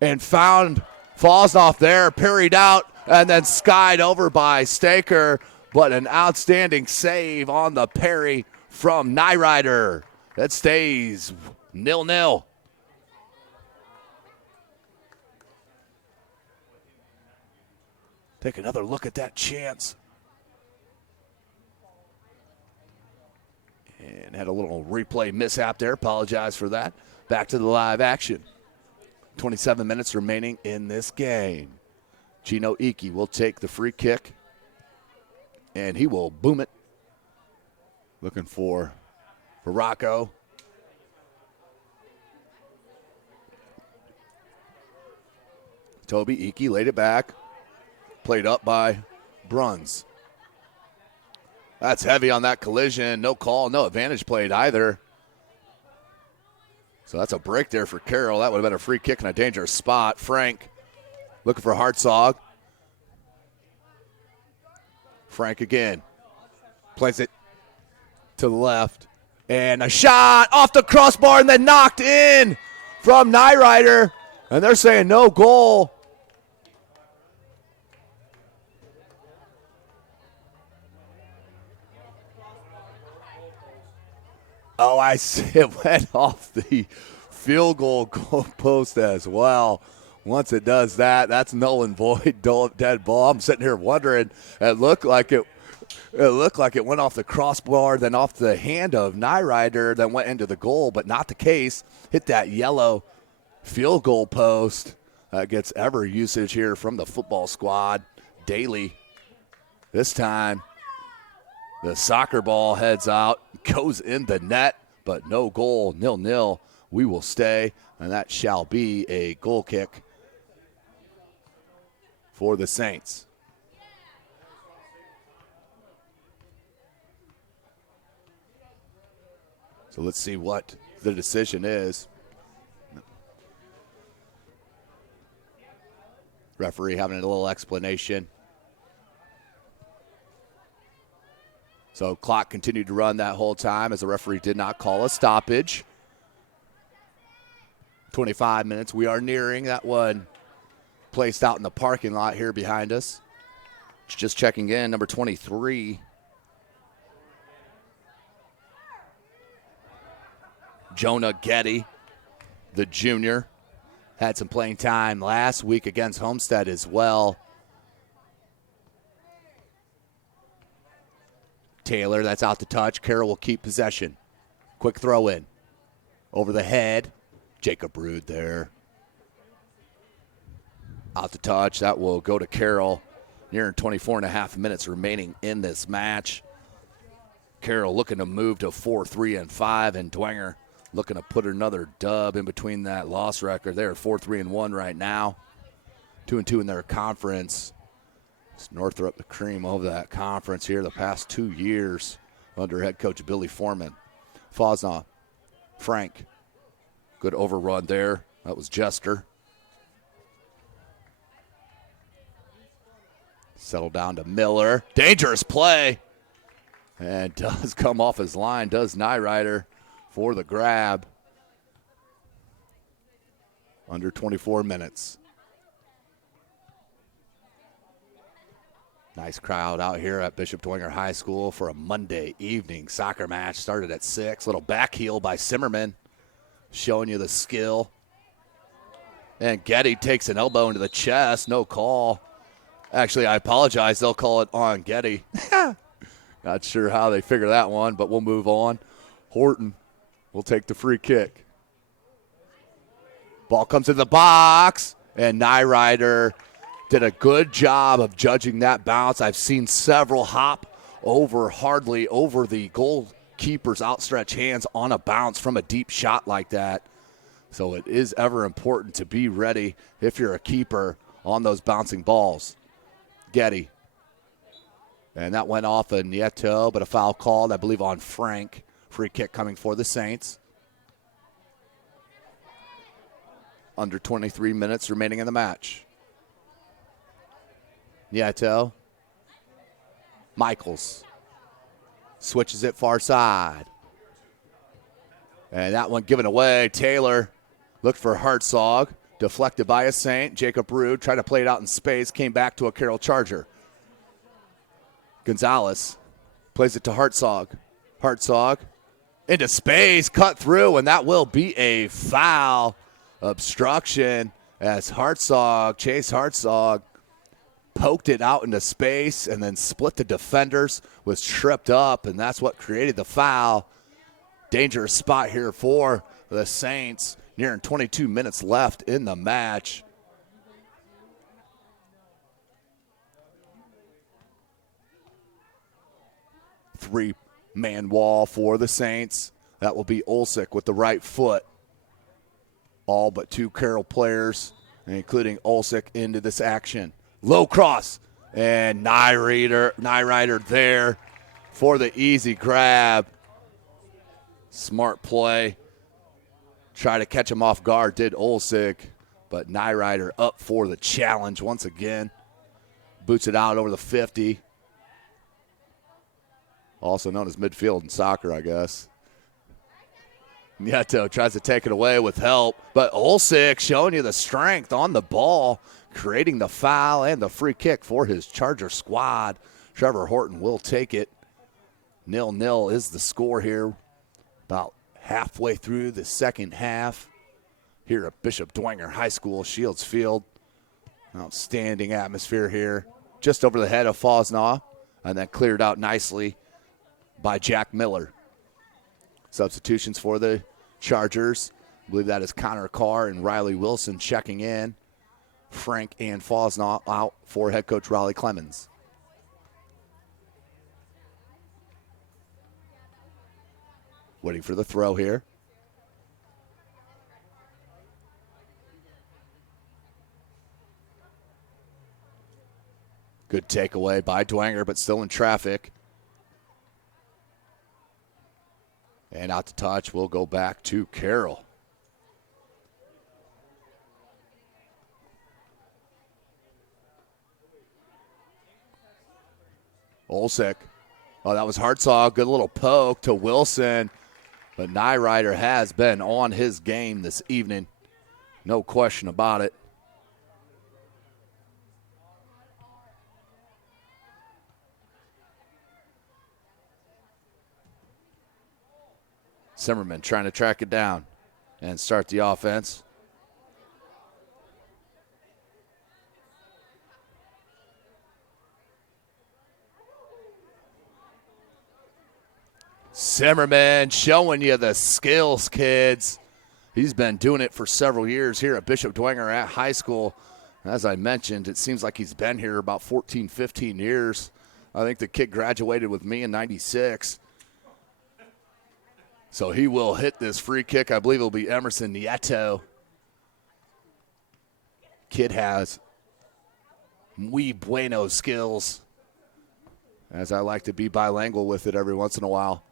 And falls off there, parried out, and then skied over by Staker. But an outstanding save on the parry from Nyrider. That stays 0-0. Take another look at that chance. And had a little replay mishap there. Apologize for that. Back to the live action. 27 minutes remaining in this game. Gino Iki will take the free kick. And he will boom it. Looking for Rocco. Toby Iki laid it back. Played up by Bruns. That's heavy on that collision. No call, no advantage played either. So that's a break there for Carroll. That would have been a free kick in a dangerous spot. Frank looking for Hartzog. Frank again. Plays it to the left. And a shot off the crossbar and then knocked in from Nyrider. And they're saying no goal. Oh, I see it went off the field goal post as well. Once it does that, that's null and void, dead ball. I'm sitting here wondering. It looked like it went off the crossbar, then off the hand of Nyrider, then went into the goal, but not the case. Hit that yellow field goal post. That gets ever usage here from the football squad daily. This time, the soccer ball heads out, goes in the net, but no goal, 0-0. We will stay, and that shall be a goal kick for the Saints. So let's see what the decision is. Referee having a little explanation. So clock continued to run that whole time as the referee did not call a stoppage. 25 minutes. We are nearing that one placed out in the parking lot here behind us. Just checking in, number 23. Jonah Getty, the junior, had some playing time last week against Homestead as well. Taylor, that's out to touch. Carroll will keep possession. Quick throw in. Over the head. Jacob Rude there. Out to touch. That will go to Carroll. Nearing 24 and a half minutes remaining in this match. Carroll looking to move to 4-3-5, and Dwenger looking to put another dub in between that loss record. They're 4-3-1 right now. 2-2 in their conference. It's Northrop the cream of that conference here the past 2 years under head coach Billy Foreman. Fosnaugh, Frank, good overrun there. That was Jester. Settle down to Miller. Dangerous play. And does come off his line, does Nyrider for the grab. Under 24 minutes. Nice crowd out here at Bishop Dwenger High School for a Monday evening soccer match. Started at 6. Little back heel by Zimmerman, showing you the skill. And Getty takes an elbow into the chest. No call. Actually, I apologize. They'll call it on Getty. Not sure how they figure that one, but we'll move on. Horton will take the free kick. Ball comes in the box, and Nyrider did a good job of judging that bounce. I've seen several hop hardly over the goalkeeper's outstretched hands on a bounce from a deep shot like that. So it is ever important to be ready if you're a keeper on those bouncing balls. Getty. And that went off a Nieto, but a foul called, I believe, on Frank Free kick coming for the Saints. Under 23 minutes remaining in the match. Nieto. Michaels. Switches it far side. And that one given away. Taylor looked for Hartzog. Deflected by a Saint. Jacob Rude tried to play it out in space. Came back to a Carroll Charger. Gonzalez plays it to Hartzog. Hartzog into space. Cut through. And that will be a foul. Obstruction as Chase Hartzog poked it out into space and then split the defenders, was tripped up, and that's what created the foul. Dangerous spot here for the Saints. Nearing 22 minutes left in the match. Three-man wall for the Saints. That will be Olsick with the right foot. All but two Carroll players, including Olsick, into this action. Low cross, and Nyrider there for the easy grab. Smart play. Try to catch him off guard, did Olsick, but Nyrider up for the challenge once again. Boots it out over the 50. Also known as midfield in soccer, I guess. Nieto tries to take it away with help, but Olsick showing you the strength on the ball, creating the foul and the free kick for his Charger squad. Trevor Horton will take it. 0-0 is the score here. About halfway through the second half here at Bishop Dwenger High School, Shields Field. Outstanding atmosphere here. Just over the head of Fosnaw, and then cleared out nicely by Jack Miller. Substitutions for the Chargers. I believe that is Connor Carr and Riley Wilson checking in. Frank and Fosnaw out for head coach Raleigh Clemens. Waiting for the throw here. Good takeaway by Dwenger, but still in traffic. And out to touch, we'll go back to Carroll. Olsick. Oh, that was Hartzog. Good little poke to Wilson. But Nyrider has been on his game this evening. No question about it. Zimmerman trying to track it down and start the offense. Zimmerman showing you the skills, kids. He's been doing it for several years here at Bishop Dwenger at high school. As I mentioned, it seems like he's been here about 14, 15 years. I think the kid graduated with me in 96. So he will hit this free kick. I believe it'll be Emerson Nieto. Kid has muy bueno skills, as I like to be bilingual with it every once in a while.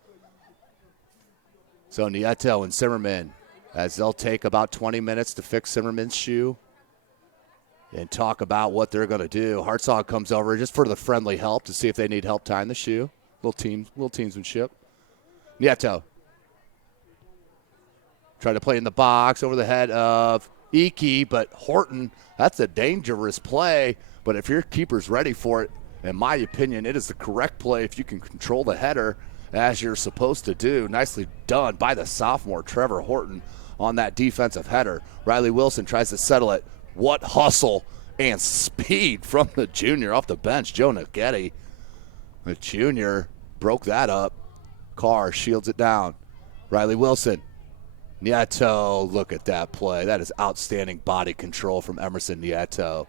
So Nieto and Zimmerman, as they'll take about 20 minutes to fix Zimmerman's shoe and talk about what they're going to do. Hartzog comes over just for the friendly help to see if they need help tying the shoe. Little teamsmanship. Nieto. Try to play in the box over the head of Iki, but Horton, that's a dangerous play. But if your keeper's ready for it, in my opinion, it is the correct play if you can control the header as you're supposed to do. Nicely done by the sophomore, Trevor Horton, on that defensive header. Riley Wilson tries to settle it. What hustle and speed from the junior off the bench, Joe Naggetti. The junior broke that up. Carr shields it down. Riley Wilson. Nieto, look at that play. That is outstanding body control from Emerson Nieto.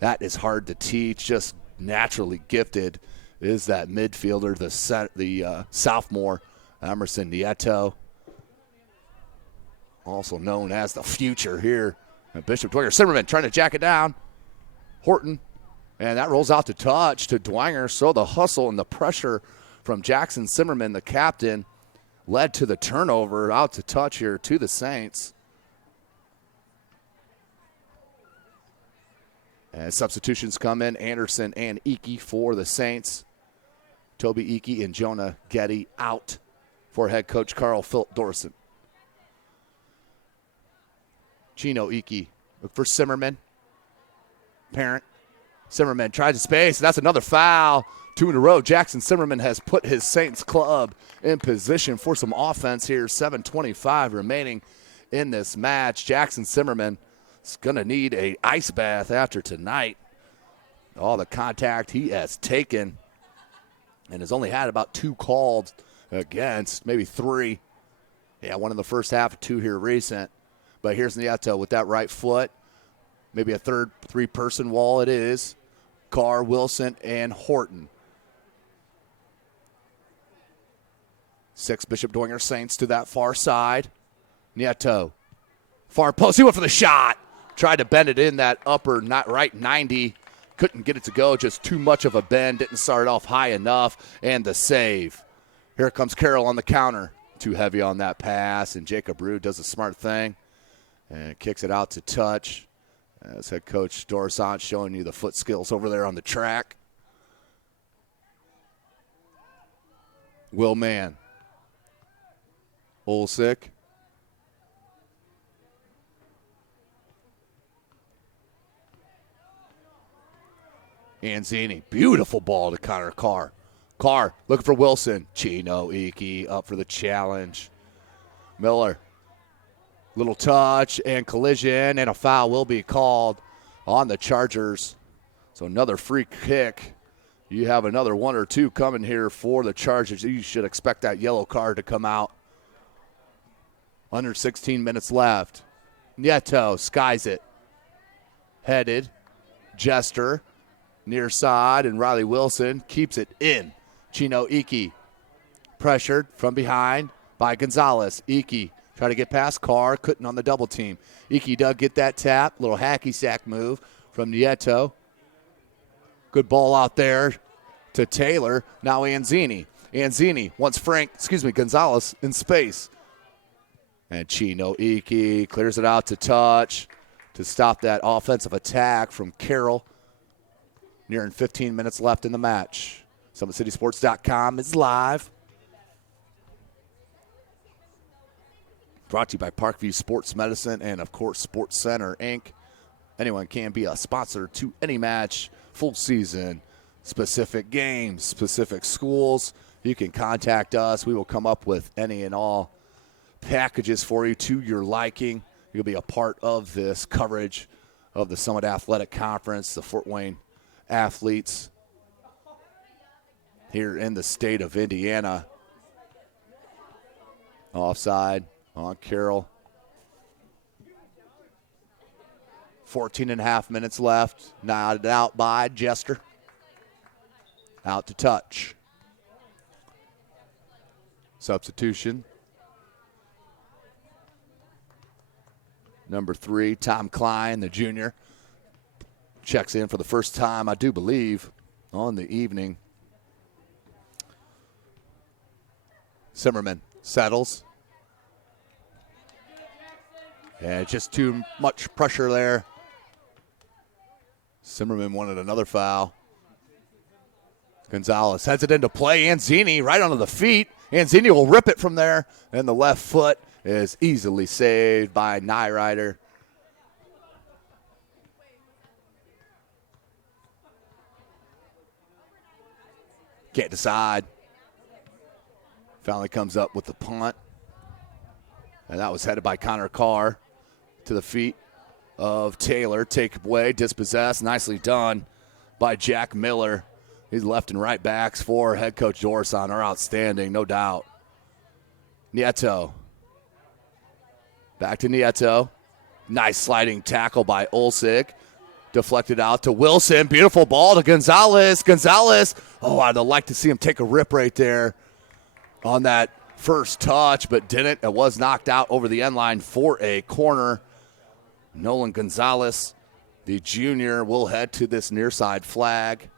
That is hard to teach, just naturally gifted is that midfielder, the sophomore Emerson Nieto, also known as the future here at Bishop Dwenger. Zimmerman trying to jack it down. Horton, and that rolls out to touch to Dwenger. So the hustle and the pressure from Jackson Zimmerman, the captain, led to the turnover, out to touch here to the Saints. As substitutions come in, Anderson and Icky for the Saints. Toby Icky and Jonah Getty out for head coach Carl Philip Dorson. Chino Icky look for Simmerman. Parent. Simmerman tried to space. That's another foul. 2 in a row. Jackson Simmerman has put his Saints club in position for some offense here. 7:25 remaining in this match. Jackson Simmerman is going to need an ice bath after tonight. All the contact he has taken and has only had about 2 called against, maybe 3. Yeah, 1 in the first half, 2 here recent. But here's Nieto with that right foot. Maybe a third 3-person wall it is. Carr, Wilson, and Horton. 6 Bishop Dwenger Saints to that far side. Nieto. Far post. He went for the shot. Tried to bend it in that upper right 90. Couldn't get it to go. Just too much of a bend. Didn't start off high enough. And the save. Here comes Carroll on the counter. Too heavy on that pass. And Jacob Rude does a smart thing. And kicks it out to touch. As head coach Dorsant showing you the foot skills over there on the track. Will Mann. Olsick. Anzini. Beautiful ball to Connor Carr. Carr looking for Wilson. Chino Icky up for the challenge. Miller. Little touch and collision, and a foul will be called on the Chargers. So another free kick. You have another 1 or 2 coming here for the Chargers. You should expect that yellow card to come out. Under 16 minutes left. Nieto skies it. Headed. Jester. Near side, and Riley Wilson keeps it in. Chino Icky. Pressured from behind by Gonzalez. Icky. Try to get past Carr, couldn't on the double team. Icky dug get that tap, little hacky sack move from Nieto. Good ball out there to Taylor. Now Anzini. Anzini wants Gonzalez in space. And Chino Icky clears it out to touch to stop that offensive attack from Carroll. Nearing 15 minutes left in the match. SummitCitySports.com is live. Brought to you by Parkview Sports Medicine and, of course, Sports Center, Inc. Anyone can be a sponsor to any match, full season, specific games, specific schools. You can contact us. We will come up with any and all packages for you to your liking. You'll be a part of this coverage of the Summit Athletic Conference, the Fort Wayne athletes here in the state of Indiana. Offside on Carroll. 14.5 minutes left. Nodded out by Jester. Out to touch. Substitution. Number 3, Tom Klein, the junior. Checks in for the first time, I do believe, on the evening. Simmerman settles. And just too much pressure there. Simmerman wanted another foul. Gonzalez heads it into play. Anzini right onto the feet. Anzini will rip it from there. And the left foot is easily saved by Nyrider. Can't decide. Finally comes up with the punt. And that was headed by Connor Carr to the feet of Taylor. Take away, dispossessed. Nicely done by Jack Miller. His left and right backs for head coach Dorson are outstanding, no doubt. Nieto. Back to Nieto. Nice sliding tackle by Olsick. Deflected out to Wilson. Beautiful ball to Gonzalez. Gonzalez. Oh, I'd like to see him take a rip right there on that first touch, but didn't. It was knocked out over the end line for a corner. Nolan Gonzalez, the junior, will head to this near side flag.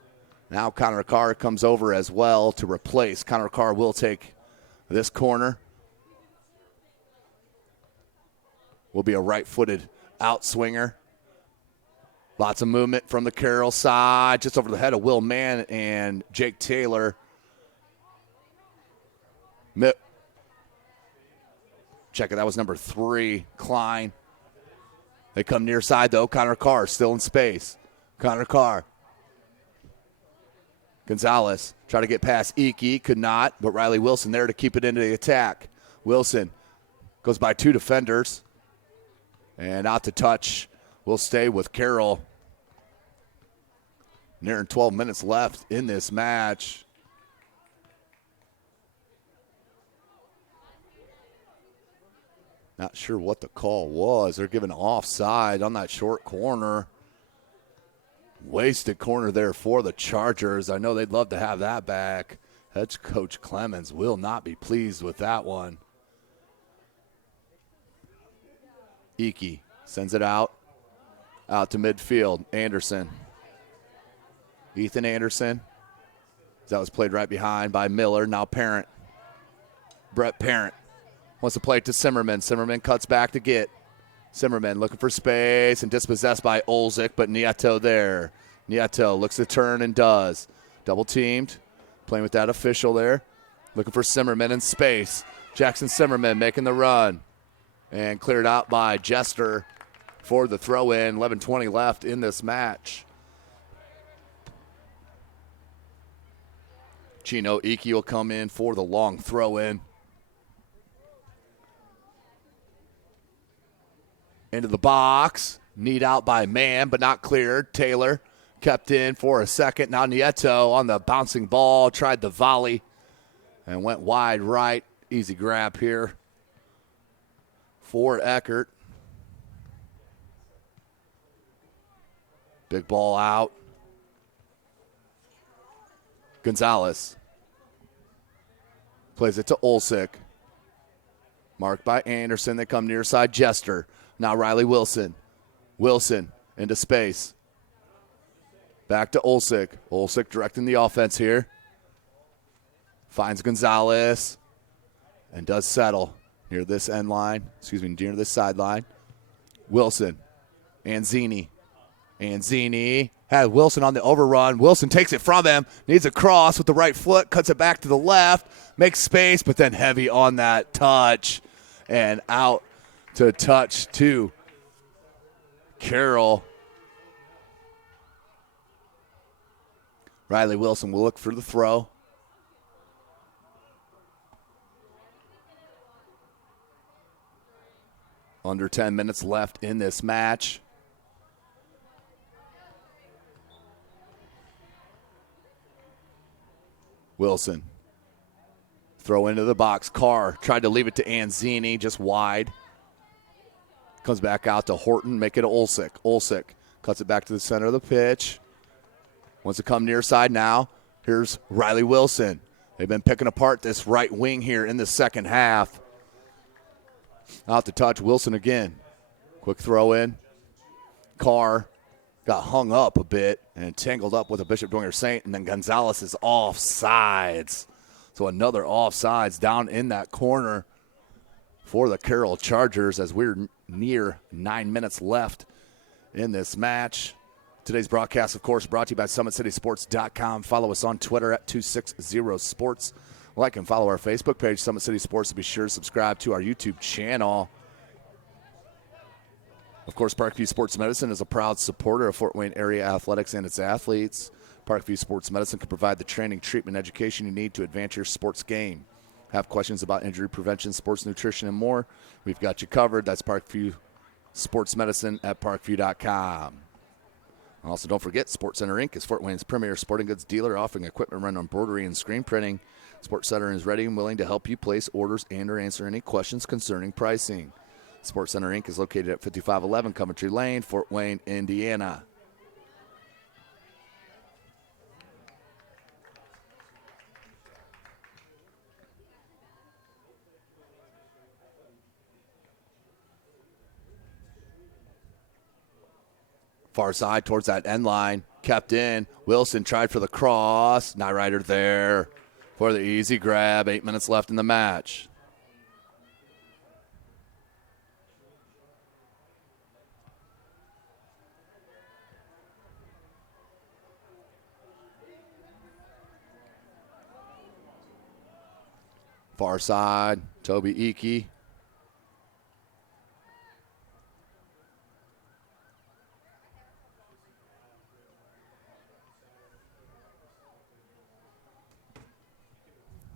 Now Connor Carr comes over as well to replace. Connor Carr will take this corner. will be a right-footed outswinger. Lots of movement from the Carroll side, just over the head of Will Mann and Jake Taylor. Check it, that was number 3, Klein. They come near side, though. Connor Carr still in space. Connor Carr. Gonzalez tried to get past Iki, could not, but Riley Wilson there to keep it into the attack. Wilson goes by 2 defenders. And out to touch will stay with Carroll. Nearing 12 minutes left in this match. Not sure what the call was. They're giving offside on that short corner. Wasted corner there for the Chargers. I know they'd love to have that back. Head coach Clemens will not be pleased with that one. Iki sends it out to midfield. Anderson. Ethan Anderson. That was played right behind by Miller. Now Parent. Brett Parent wants to play it to Simmerman. Simmerman cuts back to get. Simmerman looking for space and dispossessed by Olzik, but Nieto there. Nieto looks to turn and does. Double teamed. Playing with that official there. Looking for Simmerman in space. Jackson Simmerman making the run. And cleared out by Jester for the throw-in. 11:20 left in this match. Chino Iki will come in for the long throw-in. Into the box. Need out by Mann, but not cleared. Taylor kept in for a second. Now Nieto on the bouncing ball. Tried the volley and went wide right. Easy grab here for Eckert. Big ball out. Gonzalez plays it to Olsik. Marked by Anderson. They come near side. Jester. Now Riley Wilson. Wilson into space. Back to Olsik. Olsik directing the offense here. Finds Gonzalez and does settle near this end line. Near this sideline. Wilson. Anzini. Anzini had Wilson on the overrun. Wilson takes it from him. Needs a cross with the right foot. Cuts it back to the left. Makes space, but then heavy on that touch. And out to touch to Carroll. Riley Wilson will look for the throw. Under 10 minutes left in this match. Wilson. Throw into the box. Carr tried to leave it to Anzini, just wide. Comes back out to Horton, make it to Olsik. Olsik cuts it back to the center of the pitch. Wants to come near side now. Here's Riley Wilson. They've been picking apart this right wing here in the second half. Out to touch, Wilson again. Quick throw in. Carr got hung up a bit and tangled up with a Bishop Dwenger Saint, and then Gonzalez is offsides. So another offsides down in that corner for the Carroll Chargers as we're near 9 minutes left in this match. Today's broadcast, of course, brought to you by SummitCitySports.com. Follow us on Twitter at 260sports. Like and follow our Facebook page, Summit City Sports, and be sure to subscribe to our YouTube channel. Of course, Parkview Sports Medicine is a proud supporter of Fort Wayne area athletics and its athletes. Parkview Sports Medicine can provide the training, treatment, and education you need to advance your sports game. Have questions about injury prevention, sports nutrition, and more? We've got you covered. That's Parkview Sports Medicine at parkview.com. Also, don't forget, Sports Center Inc. is Fort Wayne's premier sporting goods dealer, offering equipment rental, embroidery, and screen printing. Sports Center is ready and willing to help you place orders and or answer any questions concerning pricing. Sports Center Inc. is located at 5511 Coventry Lane, Fort Wayne, Indiana. Far side towards that end line. Kept in. Wilson tried for the cross. Nyrider there for the easy grab. 8 minutes left in the match. Far side, Toby Iki.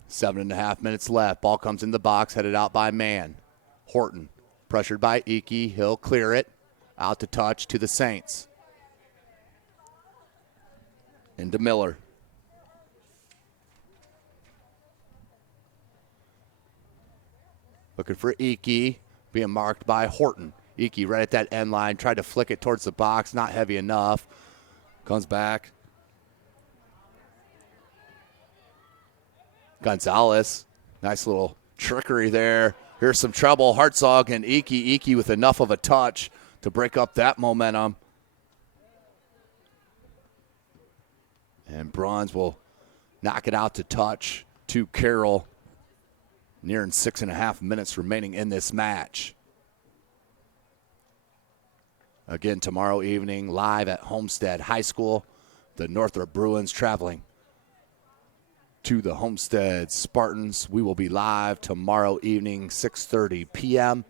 Seven and a half minutes left. Ball comes in the box, headed out by Mann. Horton, pressured by Iki. He'll clear it. Out to touch to the Saints. Into Miller. Looking for Iki, being marked by Horton. Iki right at that end line, tried to flick it towards the box, not heavy enough. Comes back. Gonzalez, nice little trickery there. Here's some trouble. Hartzog and Iki. Iki with enough of a touch to break up that momentum. And Bruns will knock it out to touch to Carroll. Nearing 6.5 minutes remaining in this match. Again, tomorrow evening, live at Homestead High School. The Northrop Bruins traveling to the Homestead Spartans. We will be live tomorrow evening, 6:30 p.m.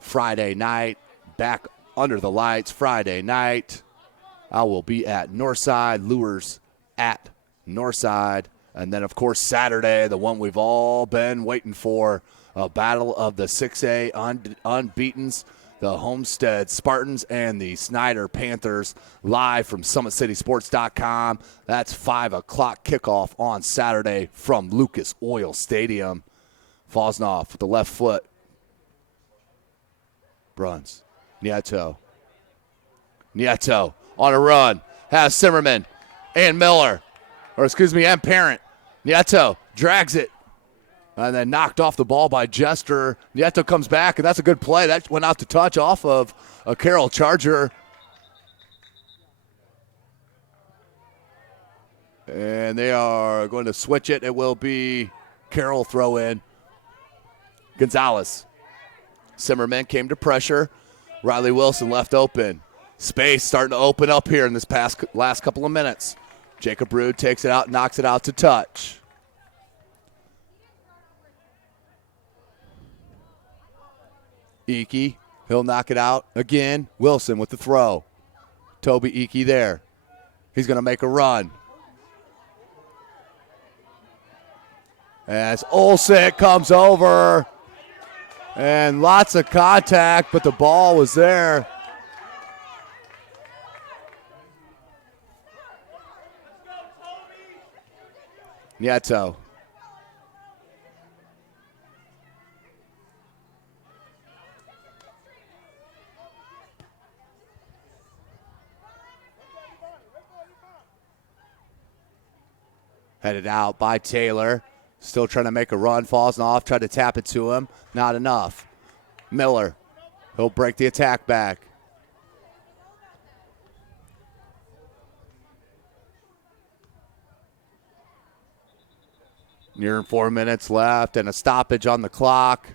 Friday night, back under the lights Friday night. I will be at Northside, Lures at Northside. And then, of course, Saturday, the one we've all been waiting for, a battle of the 6A unbeatens, the Homestead Spartans and the Snyder Panthers, live from SummitCitySports.com. That's 5 o'clock kickoff on Saturday from Lucas Oil Stadium. Fosnoff with the left foot. Bruns. Nieto on a run. Has Zimmerman and Miller. And Parent. Nieto drags it. And then knocked off the ball by Jester. Nieto comes back, and that's a good play. That went out to touch off of a Carroll Charger. And they are going to switch it. It will be Carroll throw in. Gonzalez. Zimmerman came to pressure. Riley Wilson left open. Space starting to open up here in this last couple of minutes. Jacob Rude takes it out, knocks it out to touch. Iki, he'll knock it out again. Wilson with the throw. Toby Iki there. He's going to make a run. As Olsek comes over. And lots of contact, but the ball was there. Nieto. Headed out by Taylor. Still trying to make a run. Falls off. Tried to tap it to him. Not enough. Miller. He'll break the attack back. Nearing 4 minutes left and a stoppage on the clock.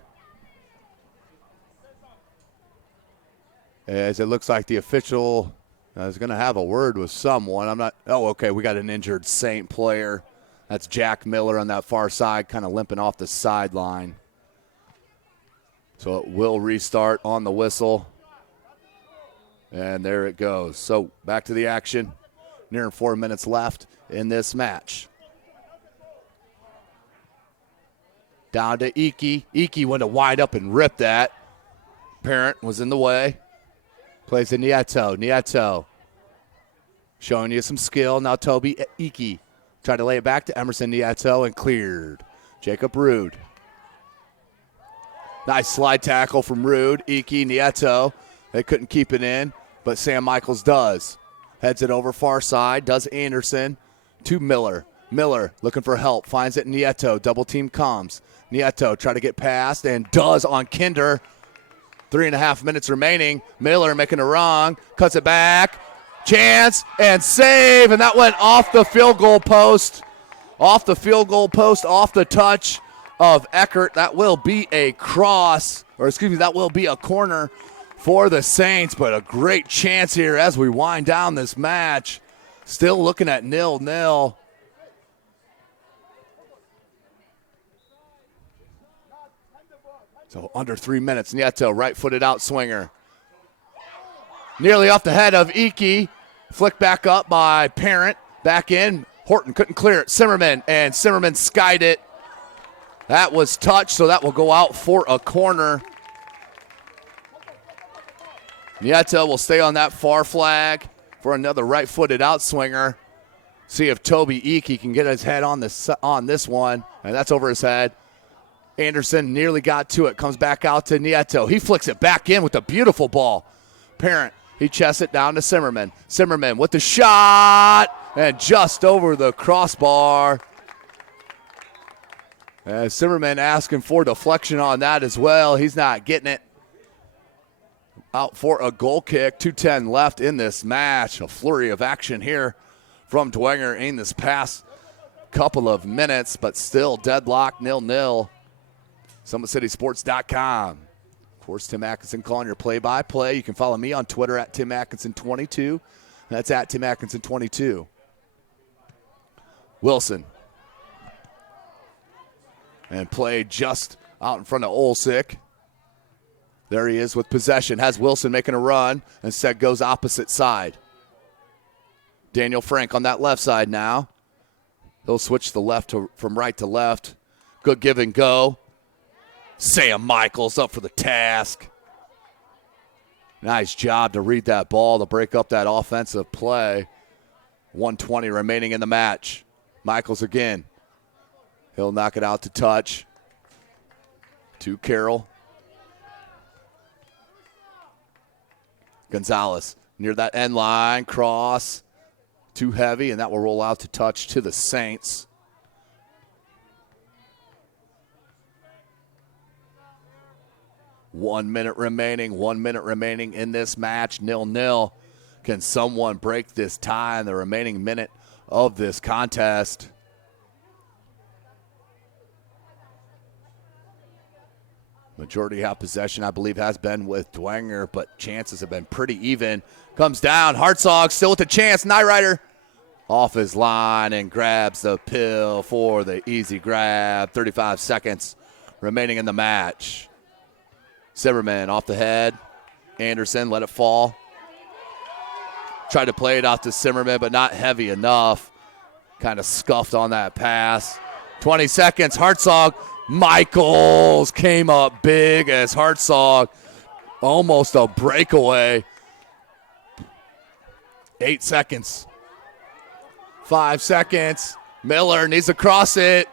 As it looks like the official is going to have a word with someone. Okay, we got an injured Saint player. That's Jack Miller on that far side, kind of limping off the sideline. So it will restart on the whistle. And there it goes. So back to the action. Nearing 4 minutes left in this match. Down to Iki. Iki went to wide up and rip that. Parent was in the way. Plays to Nieto. Nieto showing you some skill. Now Toby Iki. Tried to lay it back to Emerson Nieto and cleared. Jacob Rude. Nice slide tackle from Rude. Iki, Nieto. They couldn't keep it in, but Sam Michaels does. Heads it over far side. Does Anderson to Miller. Miller looking for help. Finds it Nieto. Double team comes. Nieto try to get past and does on Kinder. 3.5 minutes remaining. Miller making a run. Cuts it back. Chance and save. And that went off the field goal post. Off the field goal post. Off the touch of Eckert. That will be a that will be a corner for the Saints. But a great chance here as we wind down this match. Still looking at 0-0. So under 3 minutes. Nieto, right-footed out swinger. Nearly off the head of Iki. Flicked back up by Parent. Back in. Horton couldn't clear it. Zimmerman, and Zimmerman skied it. That was touched, so that will go out for a corner. Nieto will stay on that far flag for another right-footed outswinger. See if Toby Iki can get his head on this one, and that's over his head. Anderson nearly got to it, comes back out to Nieto. He flicks it back in with a beautiful ball. Parent, he chests it down to Zimmerman. Zimmerman with the shot, and just over the crossbar. And Zimmerman asking for deflection on that as well. He's not getting it. Out for a goal kick. 2:10 left in this match. A flurry of action here from Dwenger in this past couple of minutes, but still deadlock 0-0. SummitCitySports.com. Of course, Tim Atkinson calling your play-by-play. You can follow me on Twitter at Tim Atkinson22. That's at Tim Atkinson22. Wilson. And play just out in front of Olsick. There he is with possession. Has Wilson making a run. Instead goes opposite side. Daniel Frank on that left side now. He'll switch from right to left. Good give and go. Sam Michaels up for the task. Nice job to read that ball to break up that offensive play. 1:20 remaining in the match. Michaels again. He'll knock it out to touch. To Carroll. Gonzalez near that end line. Cross. Too heavy, and that will roll out to touch to the Saints. 1 minute remaining. 1 minute remaining in this match. 0-0. Can someone break this tie in the remaining minute of this contest? Majority have possession, I believe, has been with Dwenger, but chances have been pretty even. Comes down. Hartzog still with a chance. Nyrider off his line and grabs the pill for the easy grab. 35 seconds remaining in the match. Zimmerman off the head. Anderson let it fall. Tried to play it off to Zimmerman, but not heavy enough. Kind of scuffed on that pass. 20 seconds. Hartzog. Michaels came up big as Hartzog. Almost a breakaway. 8 seconds. 5 seconds. Miller needs to cross it.